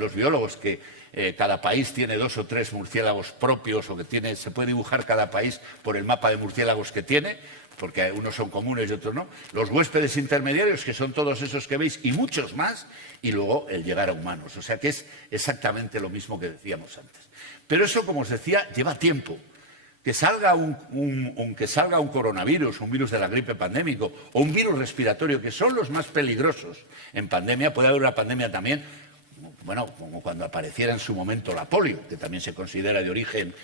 los biólogos que cada país tiene 2 o 3 murciélagos propios, o que se puede dibujar cada país por el mapa de murciélagos que tiene, porque unos son comunes y otros no. Los huéspedes intermediarios, que son todos esos que veis, y muchos más, y luego el llegar a humanos. O sea que es exactamente lo mismo que decíamos antes. Pero eso, como os decía, lleva tiempo. Que salga un coronavirus, un virus de la gripe pandémico o un virus respiratorio, que son los más peligrosos en pandemia. Puede haber una pandemia también, bueno, como cuando apareciera en su momento la polio, que también se considera de origen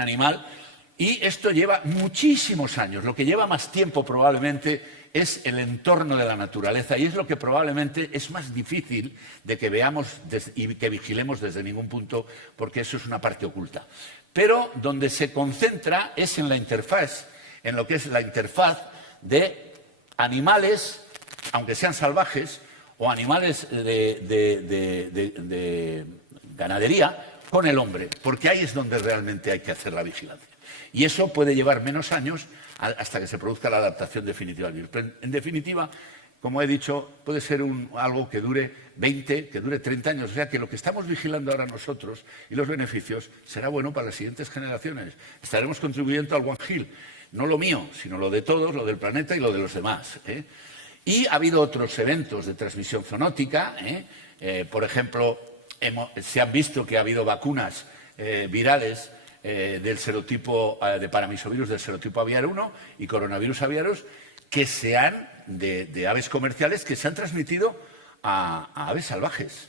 animal. Y esto lleva muchísimos años. Lo que lleva más tiempo probablemente es el entorno de la naturaleza, y es lo que probablemente es más difícil de que veamos y que vigilemos desde ningún punto, porque eso es una parte oculta. Pero donde se concentra es en la interfaz, en lo que es la interfaz de animales, aunque sean salvajes, o animales de ganadería, con el hombre, porque ahí es donde realmente hay que hacer la vigilancia. Y eso puede llevar menos años hasta que se produzca la adaptación definitiva al virus. Pero, en definitiva, como he dicho, puede ser algo que dure 20, que dure 30 años. O sea que lo que estamos vigilando ahora nosotros y los beneficios será bueno para las siguientes generaciones. Estaremos contribuyendo al One Hill, no lo mío, sino lo de todos, lo del planeta y lo de los demás. Y ha habido otros eventos de transmisión zoonótica. Por ejemplo, se han visto que ha habido vacunas virales del serotipo de paramisovirus del serotipo aviar 1 y coronavirus aviaros que de aves comerciales que se han transmitido a aves salvajes.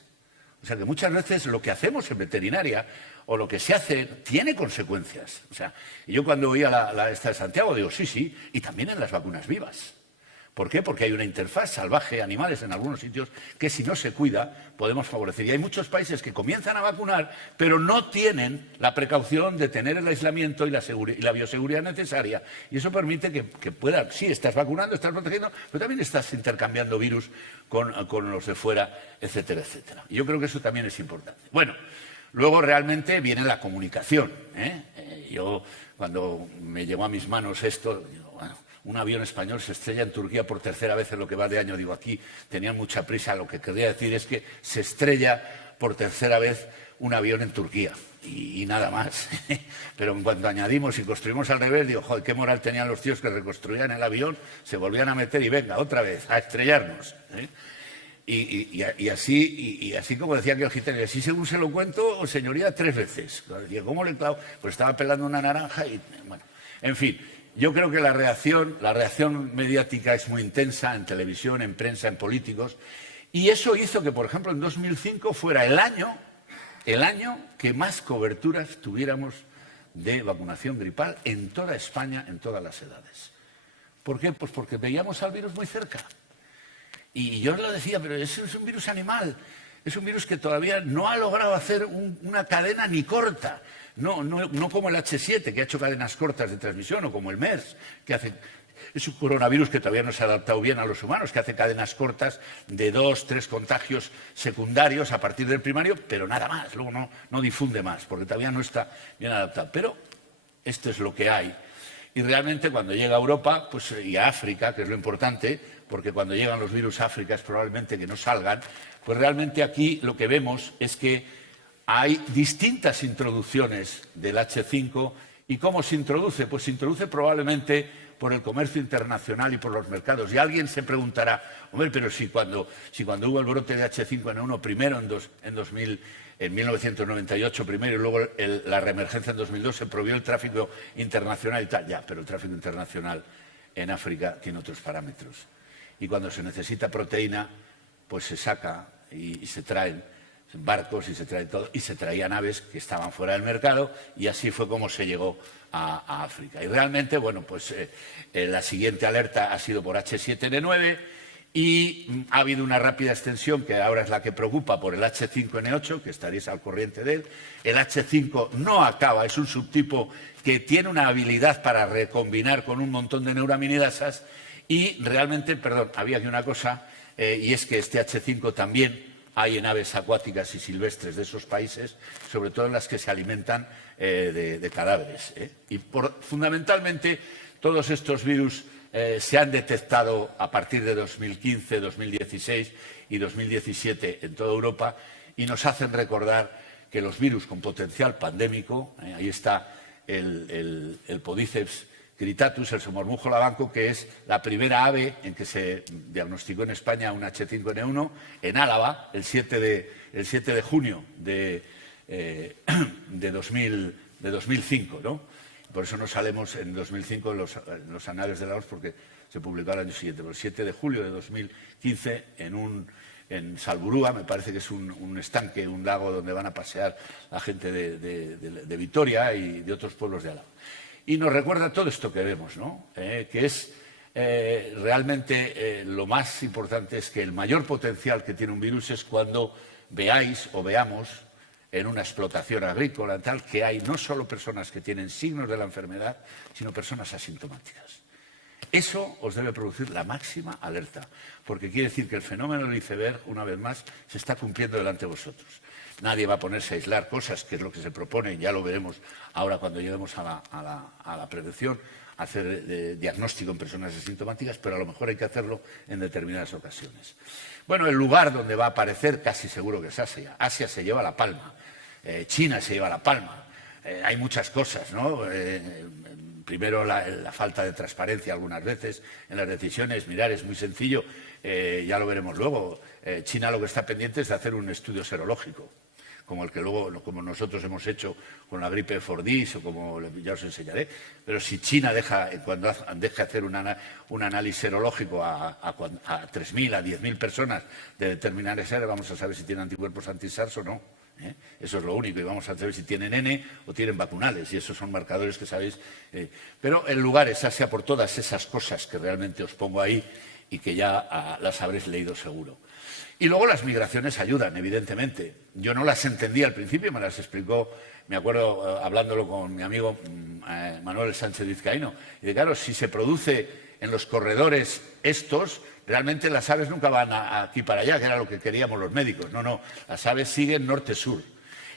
O sea que muchas veces lo que hacemos en veterinaria o lo que se hace tiene consecuencias. O sea, yo cuando oía la esta de Santiago digo, sí, y también en las vacunas vivas. ¿Por qué? Porque hay una interfaz salvaje, animales en algunos sitios, que si no se cuida podemos favorecer. Y hay muchos países que comienzan a vacunar, pero no tienen la precaución de tener el aislamiento y la bioseguridad necesaria. Y eso permite que puedan, sí, estás vacunando, estás protegiendo, pero también estás intercambiando virus con los de fuera, etcétera, etcétera. Y yo creo que eso también es importante. Bueno, luego realmente viene la comunicación. Yo, cuando me llegó a mis manos esto, digo, bueno, un avión español se estrella en Turquía por tercera vez en lo que va de año. Digo, aquí tenían mucha prisa. Lo que querría decir es que se estrella por tercera vez un avión en Turquía y nada más. Pero en cuanto añadimos y construimos al revés, digo, joder, qué moral tenían los tíos que reconstruían el avión, se volvían a meter y venga, otra vez, a estrellarnos. Y así como decía que Gitano, y así según se lo cuento, señoría, 3 veces. Decía, ¿cómo le clavo? Pues estaba pelando una naranja y, bueno, en fin. Yo creo que la reacción mediática es muy intensa en televisión, en prensa, en políticos, y eso hizo que, por ejemplo, en 2005 fuera el año que más coberturas tuviéramos de vacunación gripal en toda España, en todas las edades. ¿Por qué? Pues porque veíamos al virus muy cerca. Y yo lo decía, pero eso es un virus animal, es un virus que todavía no ha logrado hacer una cadena ni corta. No como el H7, que ha hecho cadenas cortas de transmisión, o como el MERS, que es un coronavirus que todavía no se ha adaptado bien a los humanos, que hace cadenas cortas de 2, 3 contagios secundarios a partir del primario, pero nada más, luego no difunde más, porque todavía no está bien adaptado. Pero esto es lo que hay. Y realmente cuando llega a Europa y a África, que es lo importante, porque cuando llegan los virus a África es probablemente que no salgan, pues realmente aquí lo que vemos es que hay distintas introducciones del H5. ¿Y cómo se introduce? Pues se introduce probablemente por el comercio internacional y por los mercados. Y alguien se preguntará, hombre, pero si cuando hubo el brote de H5N1 primero en 1998 primero y luego la reemergencia en 2002 se prohibió el tráfico internacional y tal. Ya, pero el tráfico internacional en África tiene otros parámetros. Y cuando se necesita proteína, pues se saca y se traen barcos y se trae todo, y se traían aves que estaban fuera del mercado, y así fue como se llegó a África. Y realmente, bueno, pues la siguiente alerta ha sido por H7N9 y ha habido una rápida extensión que ahora es la que preocupa por el H5N8, que estaréis al corriente de él. El H5 no acaba, es un subtipo que tiene una habilidad para recombinar con un montón de neuraminidasas y realmente, perdón, había aquí una cosa, y es que este H5 también hay en aves acuáticas y silvestres de esos países, sobre todo en las que se alimentan de cadáveres. Y fundamentalmente todos estos virus se han detectado a partir de 2015, 2016 y 2017 en toda Europa y nos hacen recordar que los virus con potencial pandémico, ahí está el Podiceps critatus, el somormujo lavanco, que es la primera ave en que se diagnosticó en España un H5N1 en Álava el 7 de junio de 2005, ¿no? Por eso no salemos en 2005 en los anales de la OMS, porque se publicó al año siguiente. Pero el 7 de julio de 2015 en Salburúa, me parece que es un estanque, un lago donde van a pasear la gente de Vitoria y de otros pueblos de Álava. Y nos recuerda todo esto que vemos, ¿no? Que es realmente lo más importante es que el mayor potencial que tiene un virus es cuando veáis o veamos en una explotación agrícola tal que hay no solo personas que tienen signos de la enfermedad, sino personas asintomáticas. Eso os debe producir la máxima alerta, porque quiere decir que el fenómeno del iceberg, una vez más, se está cumpliendo delante de vosotros. Nadie va a ponerse a aislar cosas, que es lo que se propone, y ya lo veremos ahora cuando lleguemos a la prevención, hacer diagnóstico en personas asintomáticas, pero a lo mejor hay que hacerlo en determinadas ocasiones. Bueno, el lugar donde va a aparecer casi seguro que es Asia. Asia se lleva la palma, China se lleva la palma. Hay muchas cosas, ¿no? Primero, la falta de transparencia algunas veces en las decisiones. Mirar, es muy sencillo, ya lo veremos luego. China lo que está pendiente es de hacer un estudio serológico, como el que luego, como nosotros hemos hecho con la gripe de Fordis o como ya os enseñaré. Pero si China cuando deja hacer un análisis serológico a 3.000, a 10.000 personas de determinar esa área, vamos a saber si tienen anticuerpos anti-SARS o no. Eso es lo único, y vamos a saber si tienen N o tienen vacunales, y esos son marcadores que sabéis. Pero el lugar es Asia por todas esas cosas que realmente os pongo ahí y que ya las habréis leído seguro. Y luego las migraciones ayudan, evidentemente. Yo no las entendía al principio, me las explicó, me acuerdo hablándolo con mi amigo Manuel Sánchez Vizcaíno. Y claro, si se produce en los corredores estos, realmente las aves nunca van aquí para allá, que era lo que queríamos los médicos. No, las aves siguen norte-sur.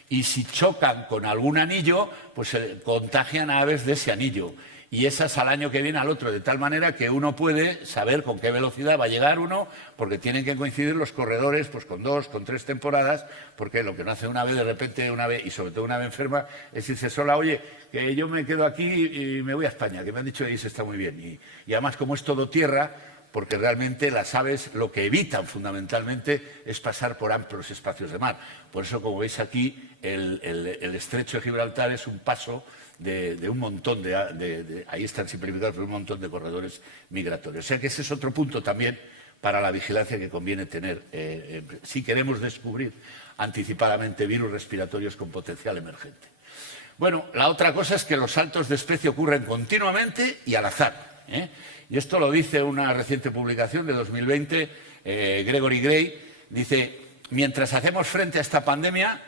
Y si chocan con algún anillo, pues se contagian a aves de ese anillo. Y esas al año que viene al otro, de tal manera que uno puede saber con qué velocidad va a llegar uno, porque tienen que coincidir los corredores pues con 2, con 3 temporadas, porque lo que no hace una ave de repente, una ave, y sobre todo una ave enferma, es irse sola, oye, que yo me quedo aquí y me voy a España, que me han dicho que ahí se está muy bien. Y además, como es todo tierra, porque realmente las aves lo que evitan fundamentalmente es pasar por amplios espacios de mar. Por eso, como veis aquí, el estrecho de Gibraltar es un paso de un montón ahí están simplificados, pero un montón de corredores migratorios. O sea que ese es otro punto también para la vigilancia que conviene tener si queremos descubrir anticipadamente virus respiratorios con potencial emergente. Bueno, la otra cosa es que los saltos de especie ocurren continuamente y al azar. Y esto lo dice una reciente publicación de 2020, Gregory Gray, dice, mientras hacemos frente a esta pandemia,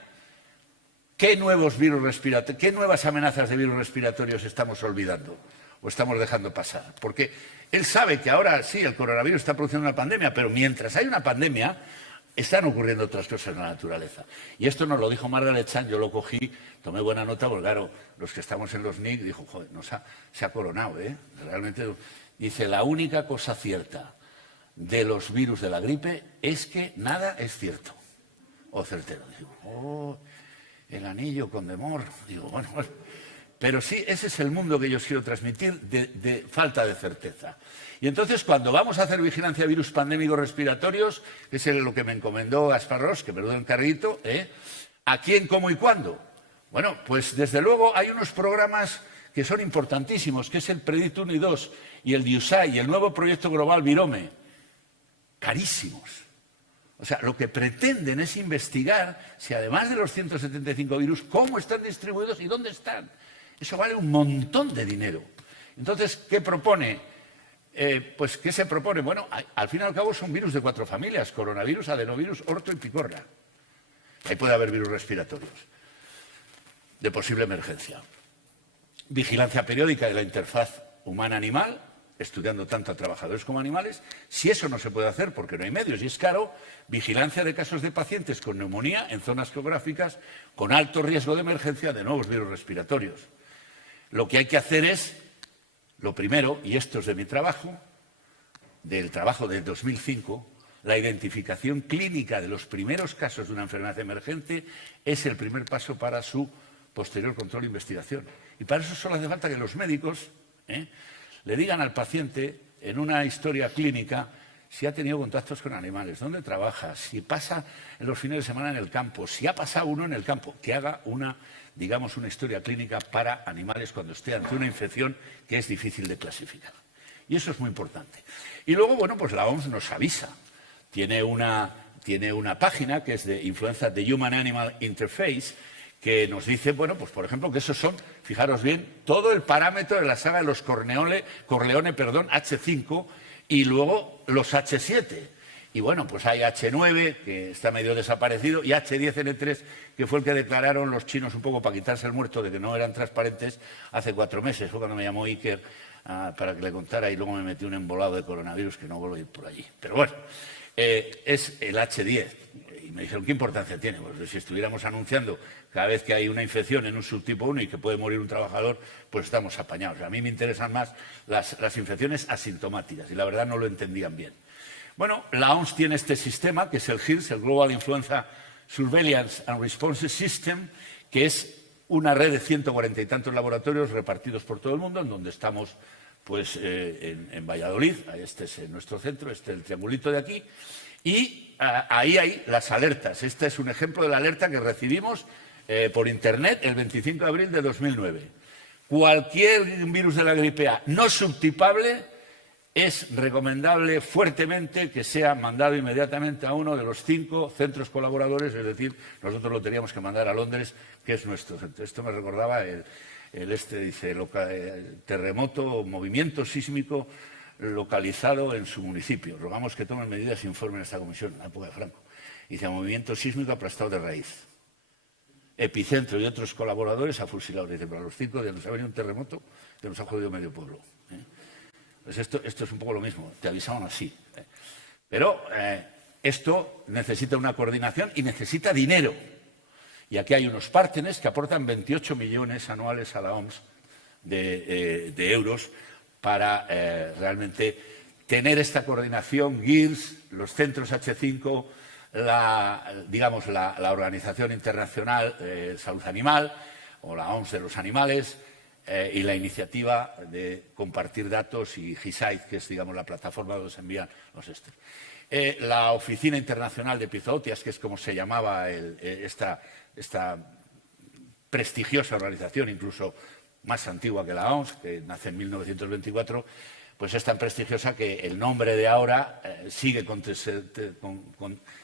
¿qué nuevas amenazas de virus respiratorios estamos olvidando o estamos dejando pasar? Porque él sabe que ahora sí, el coronavirus está produciendo una pandemia, pero mientras hay una pandemia, están ocurriendo otras cosas en la naturaleza. Y esto nos lo dijo Margaret Chan, yo lo cogí, tomé buena nota, porque claro, los que estamos en los NIC, dijo, joder, se ha coronado, realmente. Dice, la única cosa cierta de los virus de la gripe es que nada es cierto o certero. Digo, el anillo con Demor. Digo, bueno, pero sí, ese es el mundo que yo os quiero transmitir de falta de certeza. Y entonces, cuando vamos a hacer vigilancia de virus pandémicos respiratorios, que es lo que me encomendó Gaspar Ros, que me lo dio encarguito, ¿a quién, cómo y cuándo? Bueno, pues desde luego hay unos programas que son importantísimos, que es el PREDICT 1 y 2 y el DIUSAI y el nuevo proyecto global Virome. Carísimos. O sea, lo que pretenden es investigar si además de los 175 virus, cómo están distribuidos y dónde están. Eso vale un montón de dinero. Entonces, ¿qué propone? Pues, ¿qué se propone? Bueno, al fin y al cabo son virus de 4 familias, coronavirus, adenovirus, orto y picorna. Ahí puede haber virus respiratorios de posible emergencia. Vigilancia periódica de la interfaz humana-animal, estudiando tanto a trabajadores como a animales. Si eso no se puede hacer porque no hay medios y es caro, vigilancia de casos de pacientes con neumonía en zonas geográficas con alto riesgo de emergencia de nuevos virus respiratorios. Lo que hay que hacer es, lo primero, y esto es de mi trabajo, del trabajo de 2005, la identificación clínica de los primeros casos de una enfermedad emergente es el primer paso para su posterior control e investigación. Y para eso solo hace falta que los médicos le digan al paciente en una historia clínica si ha tenido contactos con animales, dónde trabaja, si pasa en los fines de semana en el campo, si ha pasado uno en el campo, que haga una historia clínica para animales cuando esté ante una infección que es difícil de clasificar. Y eso es muy importante. Y luego, bueno, pues la OMS nos avisa. Tiene una página que es de Influenza de Human Animal Interface, que nos dice, bueno, pues por ejemplo, que esos son, fijaros bien, todo el parámetro de la saga de los Corleone, H5, y luego los H7. Y bueno, pues hay H9, que está medio desaparecido, y H10N3, que fue el que declararon los chinos un poco para quitarse el muerto de que no eran transparentes hace 4 meses. Fue cuando me llamó Iker para que le contara y luego me metí un embolado de coronavirus que no vuelvo a ir por allí. Pero bueno, es el H10. Y me dijeron, ¿qué importancia tiene? Pues si estuviéramos anunciando cada vez que hay una infección en un subtipo 1 y que puede morir un trabajador, pues estamos apañados. A mí me interesan más las infecciones asintomáticas y la verdad no lo entendían bien. Bueno, la OMS tiene este sistema, que es el GIRS, el Global Influenza Surveillance and Response System, que es una red de 140 y tantos laboratorios repartidos por todo el mundo, en donde estamos pues, en Valladolid, este es nuestro centro, este es el triangulito de aquí, y ahí hay las alertas. Este es un ejemplo de la alerta que recibimos por Internet el 25 de abril de 2009. Cualquier virus de la gripe A no subtipable es recomendable fuertemente que sea mandado inmediatamente a uno de los 5 centros colaboradores, es decir, nosotros lo teníamos que mandar a Londres, que es nuestro centro. Esto me recordaba dice, terremoto, movimiento sísmico localizado en su municipio. Rogamos que tomen medidas e informen a esta comisión, en la época de Franco. Dice, movimiento sísmico aplastado de raíz. Epicentro y otros colaboradores afusilados. Dice, para los 5 días nos ha venido un terremoto que nos ha jodido medio pueblo. Pues esto es un poco lo mismo, te avisaban así. Pero esto necesita una coordinación y necesita dinero. Y aquí hay unos partners que aportan 28 millones anuales a la OMS de euros para realmente tener esta coordinación, GIRS, los centros H5, la Organización Internacional de Salud Animal o la OMS de los animales, y la iniciativa de compartir datos y GISAID, que es digamos, la plataforma donde se envían los estos. La Oficina Internacional de Epizootias, que es como se llamaba esta prestigiosa organización, incluso más antigua que la OMS, que nace en 1924, pues es tan prestigiosa que el nombre de ahora sigue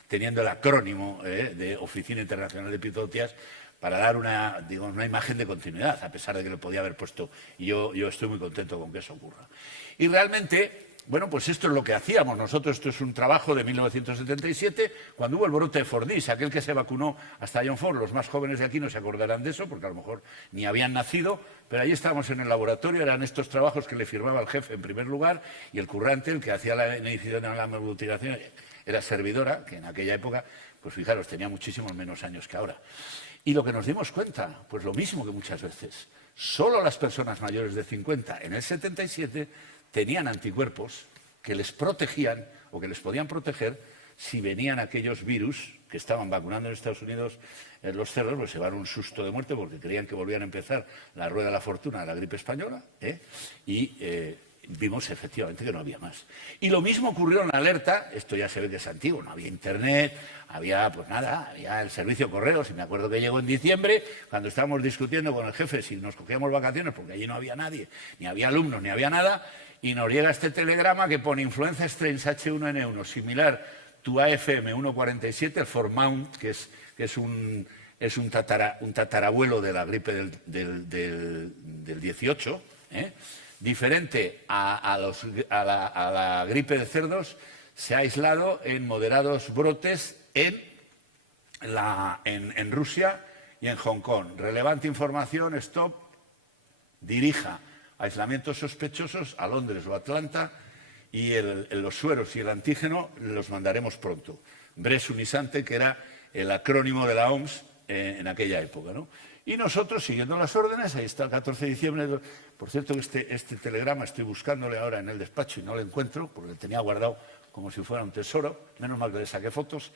teniendo el acrónimo de Oficina Internacional de Epizootias, para dar una imagen de continuidad, a pesar de que lo podía haber puesto. Y yo estoy muy contento con que eso ocurra. Y realmente, bueno, pues esto es lo que hacíamos. Nosotros, esto es un trabajo de 1977, cuando hubo el brote de Fordis, aquel que se vacunó hasta John Ford. Los más jóvenes de aquí no se acordarán de eso, porque a lo mejor ni habían nacido, pero ahí estábamos en el laboratorio, eran estos trabajos que le firmaba el jefe en primer lugar, y el currante, el que hacía la iniciación de la multiplicación, era servidora, que en aquella época, pues fijaros, tenía muchísimos menos años que ahora. Y lo que nos dimos cuenta, pues lo mismo que muchas veces, solo las personas mayores de 50 en el 77 tenían anticuerpos que les protegían o que les podían proteger si venían aquellos virus que estaban vacunando en Estados Unidos los cerdos, pues se llevaron un susto de muerte porque creían que volvían a empezar la rueda de la fortuna de la gripe española vimos efectivamente que no había más. Y lo mismo ocurrió en la alerta, esto ya se ve que es antiguo, no había internet, había pues nada, había el servicio correos, y me acuerdo que llegó en diciembre, cuando estábamos discutiendo con el jefe si nos cogíamos vacaciones, porque allí no había nadie, ni había alumnos, ni había nada, y nos llega este telegrama que pone Influenza Strains H1N1, similar tu AFM 147, el Formount, que es un tatarabuelo de la gripe del 18, diferente a la gripe de cerdos, se ha aislado en moderados brotes en Rusia y en Hong Kong. Relevante información, stop, dirija aislamientos sospechosos a Londres o Atlanta y los sueros y el antígeno los mandaremos pronto. Bres Unisante, que era el acrónimo de la OMS en aquella época, ¿no? Y nosotros, siguiendo las órdenes, ahí está el 14 de diciembre. Por cierto, este telegrama estoy buscándole ahora en el despacho y no lo encuentro, porque lo tenía guardado como si fuera un tesoro, menos mal que le saqué fotos.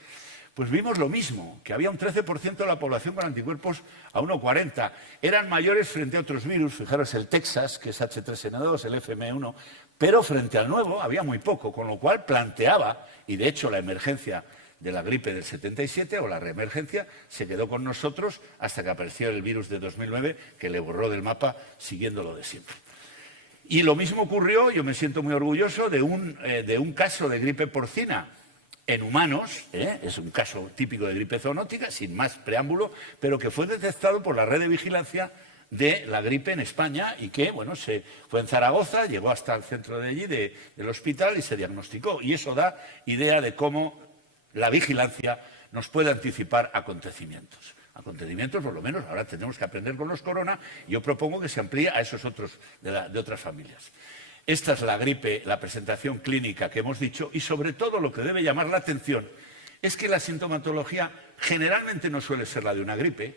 Pues vimos lo mismo, que había un 13% de la población con anticuerpos a 1,40. Eran mayores frente a otros virus, fijaros el Texas, que es H3N2, el FM1, pero frente al nuevo había muy poco, con lo cual planteaba, y de hecho la emergencia de la gripe del 77 o la reemergencia se quedó con nosotros hasta que apareció el virus de 2009 que le borró del mapa siguiendo lo de siempre. Y lo mismo ocurrió, yo me siento muy orgulloso, de un caso de gripe porcina en humanos, es un caso típico de gripe zoonótica, sin más preámbulo, pero que fue detectado por la red de vigilancia de la gripe en España y que, bueno, se fue en Zaragoza, llegó hasta el centro de allí, del hospital, y se diagnosticó. Y eso da idea de cómo la vigilancia nos puede anticipar acontecimientos. Acontecimientos, por lo menos, ahora tenemos que aprender con los corona, y yo propongo que se amplíe a esos otros de otras familias. Esta es la gripe, la presentación clínica que hemos dicho, y sobre todo lo que debe llamar la atención es que la sintomatología generalmente no suele ser la de una gripe,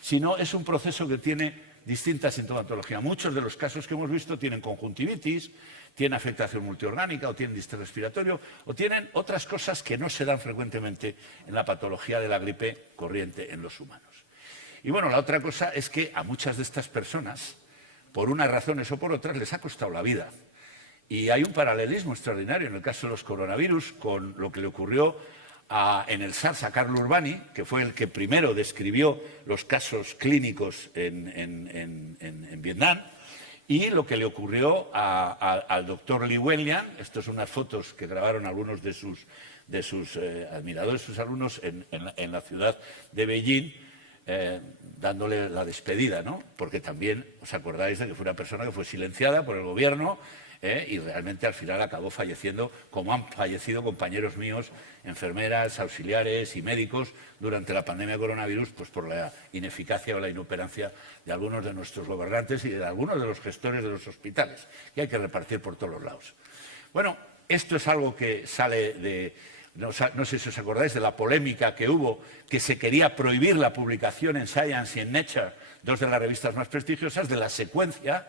sino es un proceso que tiene distinta sintomatología. Muchos de los casos que hemos visto tienen conjuntivitis, tienen afectación multiorgánica o tienen distrés respiratorio o tienen otras cosas que no se dan frecuentemente en la patología de la gripe corriente en los humanos. Y bueno, la otra cosa es que a muchas de estas personas, por unas razones o por otras, les ha costado la vida. Y hay un paralelismo extraordinario en el caso de los coronavirus con lo que le ocurrió en el SARS a Carlo Urbani, que fue el que primero describió los casos clínicos en Vietnam, y lo que le ocurrió al doctor Li Wenliang. Estas son unas fotos que grabaron algunos de sus admiradores, sus alumnos, en la ciudad de Beijing, dándole la despedida, ¿no? Porque también os acordáis de que fue una persona que fue silenciada por el gobierno, y realmente al final acabó falleciendo, como han fallecido compañeros míos, enfermeras, auxiliares y médicos durante la pandemia de coronavirus, pues por la ineficacia o la inoperancia de algunos de nuestros gobernantes y de algunos de los gestores de los hospitales, que hay que repartir por todos los lados. Bueno, esto es algo que sale de... No sé si os acordáis de la polémica que hubo, que se quería prohibir la publicación en Science y en Nature, dos de las revistas más prestigiosas, de la secuencia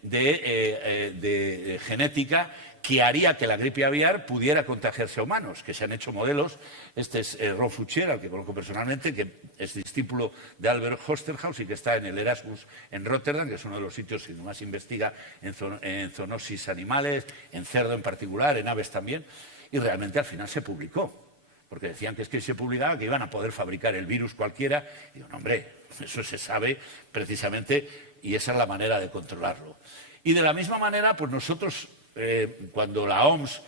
de genética que haría que la gripe aviar pudiera contagiarse a humanos, que se han hecho modelos. Este es Ron Fuchs, al que conozco personalmente, que es discípulo de Albert Hosterhaus y que está en el Erasmus en Rotterdam, que es uno de los sitios que más investiga en zoonosis animales, en cerdo en particular, en aves también. Y realmente al final se publicó, porque decían que es que se publicaba que iban a poder fabricar el virus cualquiera. Y digo, no, hombre, eso se sabe precisamente y esa es la manera de controlarlo. Y de la misma manera, pues nosotros, cuando la OMS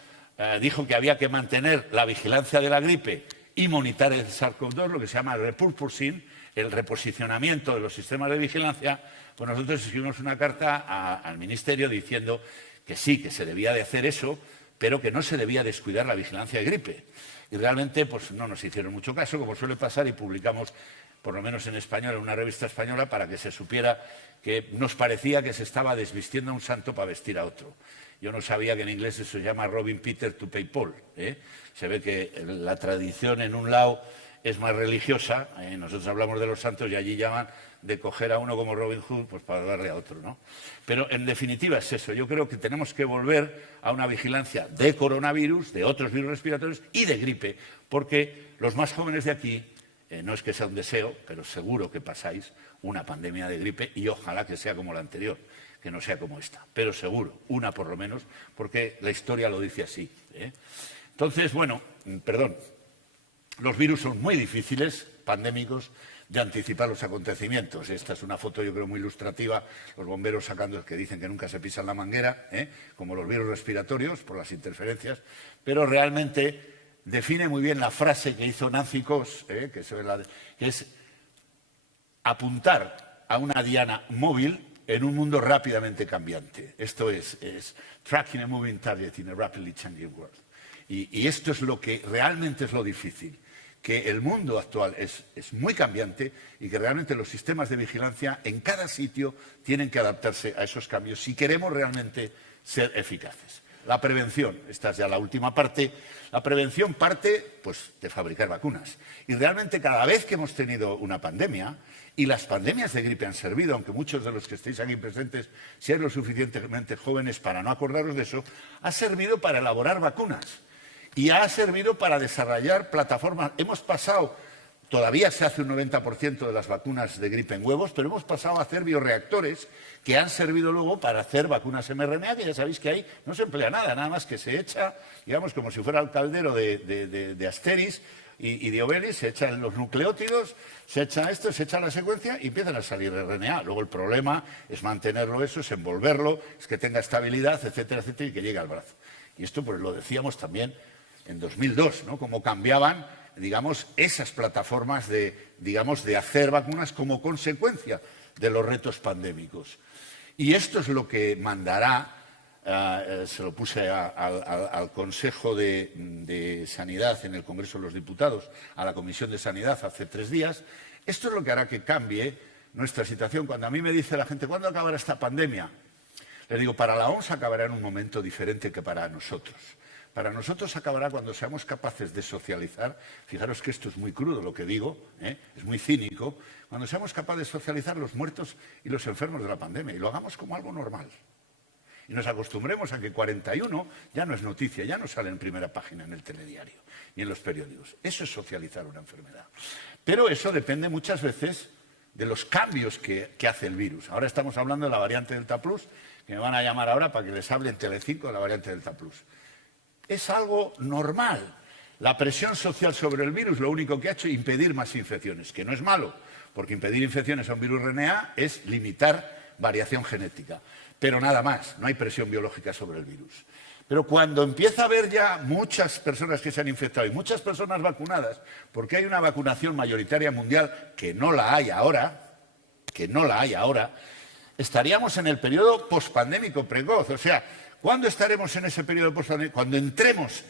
dijo que había que mantener la vigilancia de la gripe y monitorear el SARS-CoV-2, lo que se llama el repurposing, el reposicionamiento de los sistemas de vigilancia, pues nosotros escribimos una carta al Ministerio diciendo que sí, que se debía de hacer eso, pero que no se debía descuidar la vigilancia de gripe. Y realmente pues, no nos hicieron mucho caso, como suele pasar, y publicamos, por lo menos en español, en una revista española, para que se supiera que nos parecía que se estaba desvistiendo a un santo para vestir a otro. Yo no sabía que en inglés eso se llama Robin Peter to pay Paul. Se ve que la tradición en un lado es más religiosa, nosotros hablamos de los santos y allí llaman de coger a uno como Robin Hood pues para darle a otro, ¿no? Pero en definitiva es eso. Yo creo que tenemos que volver a una vigilancia de coronavirus, de otros virus respiratorios y de gripe, porque los más jóvenes de aquí, no es que sea un deseo, pero seguro que pasáis una pandemia de gripe y ojalá que sea como la anterior, que no sea como esta, pero seguro, una por lo menos, porque la historia lo dice así. Entonces, bueno, perdón, los virus son muy difíciles, pandémicos, de anticipar los acontecimientos. Esta es una foto, yo creo, muy ilustrativa, los bomberos sacando, que dicen que nunca se pisan la manguera, como los virus respiratorios, por las interferencias, pero realmente define muy bien la frase que hizo Nancy Cos, que es apuntar a una diana móvil en un mundo rápidamente cambiante. Esto es tracking a moving target in a rapidly changing world. Y esto es lo que realmente es lo difícil, que el mundo actual es muy cambiante y que realmente los sistemas de vigilancia en cada sitio tienen que adaptarse a esos cambios si queremos realmente ser eficaces. La prevención, esta es ya la última parte, la prevención parte pues, de fabricar vacunas. Y realmente cada vez que hemos tenido una pandemia, y las pandemias de gripe han servido, aunque muchos de los que estéis aquí presentes sean lo suficientemente jóvenes para no acordaros de eso, ha servido para elaborar vacunas. Y ha servido para desarrollar plataformas. Hemos pasado, todavía se hace un 90% de las vacunas de gripe en huevos, pero hemos pasado a hacer bioreactores que han servido luego para hacer vacunas mRNA, que ya sabéis que ahí no se emplea nada más que se echa, digamos, como si fuera el caldero de Asterix y de Obelix, se echan los nucleótidos, se echa esto, se echa la secuencia y empiezan a salir RNA. Luego el problema es mantenerlo eso, es envolverlo, es que tenga estabilidad, etcétera, etcétera, y que llegue al brazo. Y esto pues lo decíamos también en 2002, ¿no? Cómo cambiaban, digamos, esas plataformas de hacer vacunas como consecuencia de los retos pandémicos. Y esto es lo que mandará, se lo puse al Consejo de Sanidad en el Congreso de los Diputados, a la Comisión de Sanidad hace 3 días. Esto es lo que hará que cambie nuestra situación. Cuando a mí me dice la gente, ¿cuándo acabará esta pandemia? Les digo, para la OMS acabará en un momento diferente que para nosotros. Para nosotros acabará cuando seamos capaces de socializar, fijaros que esto es muy crudo lo que digo, es muy cínico, cuando seamos capaces de socializar los muertos y los enfermos de la pandemia y lo hagamos como algo normal. Y nos acostumbremos a que 41 ya no es noticia, ya no sale en primera página en el telediario ni en los periódicos. Eso es socializar una enfermedad. Pero eso depende muchas veces de los cambios que hace el virus. Ahora estamos hablando de la variante Delta Plus, que me van a llamar ahora para que les hable en Telecinco de la variante Delta Plus. Es algo normal. La presión social sobre el virus lo único que ha hecho es impedir más infecciones, que no es malo, porque impedir infecciones a un virus RNA es limitar variación genética. Pero nada más, no hay presión biológica sobre el virus. Pero cuando empieza a haber ya muchas personas que se han infectado y muchas personas vacunadas, porque hay una vacunación mayoritaria mundial que no la hay ahora, estaríamos en el periodo pospandémico precoz. O sea, ¿cuándo estaremos en ese periodo pospandémico? Cuando entremos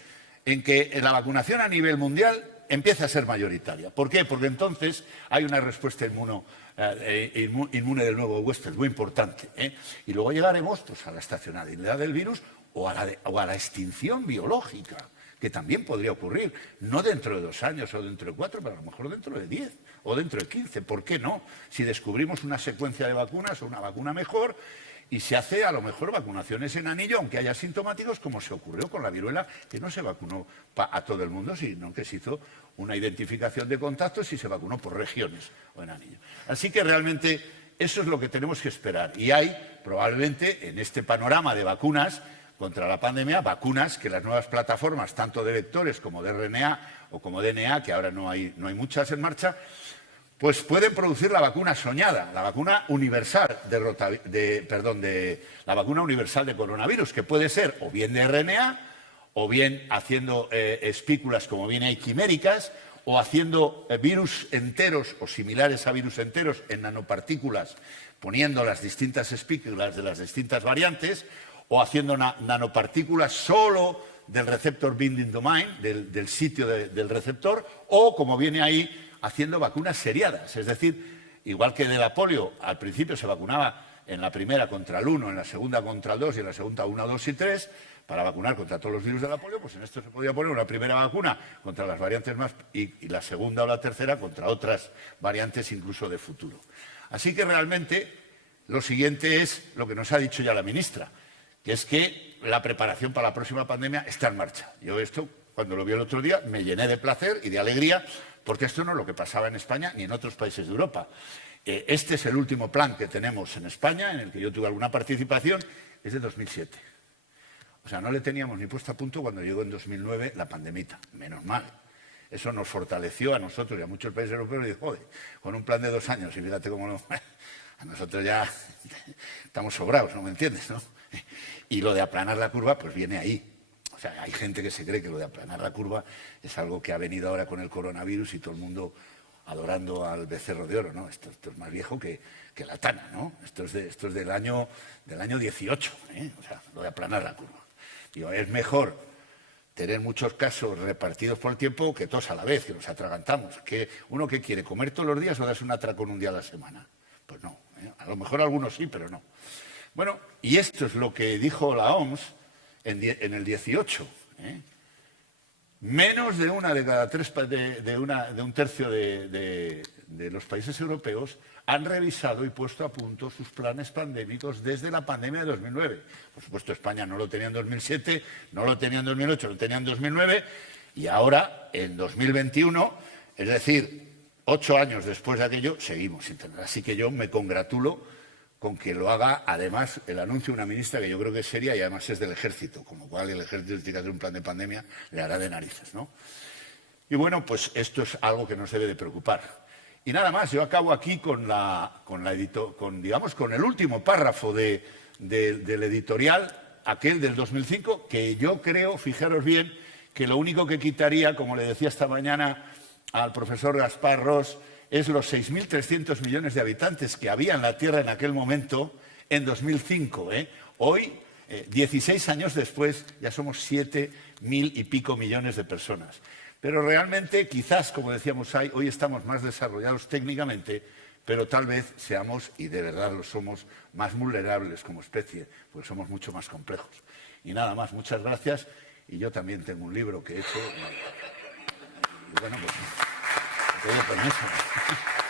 en que la vacunación a nivel mundial empieza a ser mayoritaria. ¿Por qué? Porque entonces hay una respuesta inmune del nuevo huésped, muy importante. Y luego llegaremos pues, a la estacionalidad del virus o a la extinción biológica, que también podría ocurrir, no dentro de 2 años o dentro de 4, pero a lo mejor dentro de 10 o dentro de 15. ¿Por qué no? Si descubrimos una secuencia de vacunas o una vacuna mejor y se hace a lo mejor vacunaciones en anillo, aunque haya sintomáticos, como se ocurrió con la viruela, que no se vacunó a todo el mundo, sino que se hizo una identificación de contactos y se vacunó por regiones o en anillo. Así que realmente eso es lo que tenemos que esperar. Y hay probablemente en este panorama de vacunas contra la pandemia, vacunas que las nuevas plataformas, tanto de vectores como de RNA o como DNA, que ahora no hay muchas en marcha, pues pueden producir la vacuna soñada, la vacuna universal la vacuna universal de coronavirus, que puede ser o bien de RNA, o bien haciendo espículas como bien hay quiméricas, o haciendo virus enteros o similares a virus enteros en nanopartículas, poniendo las distintas espículas de las distintas variantes, o haciendo nanopartículas solo del receptor binding domain, del sitio del receptor, o, como viene ahí, haciendo vacunas seriadas. Es decir, igual que de la polio, al principio se vacunaba en la primera contra el 1, en la segunda contra el 2 y en la segunda 1, 2 y 3, para vacunar contra todos los virus de la polio, pues en esto se podía poner una primera vacuna contra las variantes más y la segunda o la tercera contra otras variantes incluso de futuro. Así que realmente lo siguiente es lo que nos ha dicho ya la ministra, que es que la preparación para la próxima pandemia está en marcha. Yo esto, cuando lo vi el otro día, me llené de placer y de alegría, porque esto no es lo que pasaba en España ni en otros países de Europa. Este es el último plan que tenemos en España, en el que yo tuve alguna participación, es de 2007. O sea, no le teníamos ni puesto a punto cuando llegó en 2009 la pandemita. Menos mal. Eso nos fortaleció a nosotros y a muchos países europeos y dijo, joder, con un plan de 2 años, y fíjate cómo no, a nosotros ya estamos sobrados, ¿no me entiendes? ¿No? Y lo de aplanar la curva, pues viene ahí. O sea, hay gente que se cree que lo de aplanar la curva es algo que ha venido ahora con el coronavirus y todo el mundo adorando al becerro de oro, ¿no? Esto es más viejo que la tana, ¿no? Esto es del año 18, O sea, lo de aplanar la curva. Digo, es mejor tener muchos casos repartidos por el tiempo que todos a la vez, que nos atragantamos. ¿Uno qué quiere? ¿Comer todos los días o darse un atracón un día a la semana? Pues no. A lo mejor algunos sí, pero no. Bueno, y esto es lo que dijo la OMS en el 18. Menos de una de cada 3, de un tercio de los países europeos han revisado y puesto a punto sus planes pandémicos desde la pandemia de 2009. Por supuesto, España no lo tenía en 2007, no lo tenía en 2008, lo tenía en 2009 y ahora, en 2021, es decir, 8 años después de aquello, seguimos sin tener. Así que yo me congratulo con que lo haga, además, el anuncio de una ministra que yo creo que es seria y además es del Ejército, con lo cual el Ejército tiene que hacer un plan de pandemia, le hará de narices, ¿no? Y bueno, pues esto es algo que nos debe de preocupar. Y nada más, yo acabo aquí con el último párrafo del editorial, aquel del 2005, que yo creo, fijaros bien, que lo único que quitaría, como le decía esta mañana al profesor Gaspar Ros, es los 6.300 millones de habitantes que había en la Tierra en aquel momento, en 2005. Hoy, 16 años después, ya somos 7.000 y pico millones de personas. Pero realmente, quizás, como decíamos hoy estamos más desarrollados técnicamente, pero tal vez seamos, y de verdad lo somos, más vulnerables como especie, porque somos mucho más complejos. Y nada más, muchas gracias. Y yo también tengo un libro que he hecho. Y bueno, pues, te doy permiso.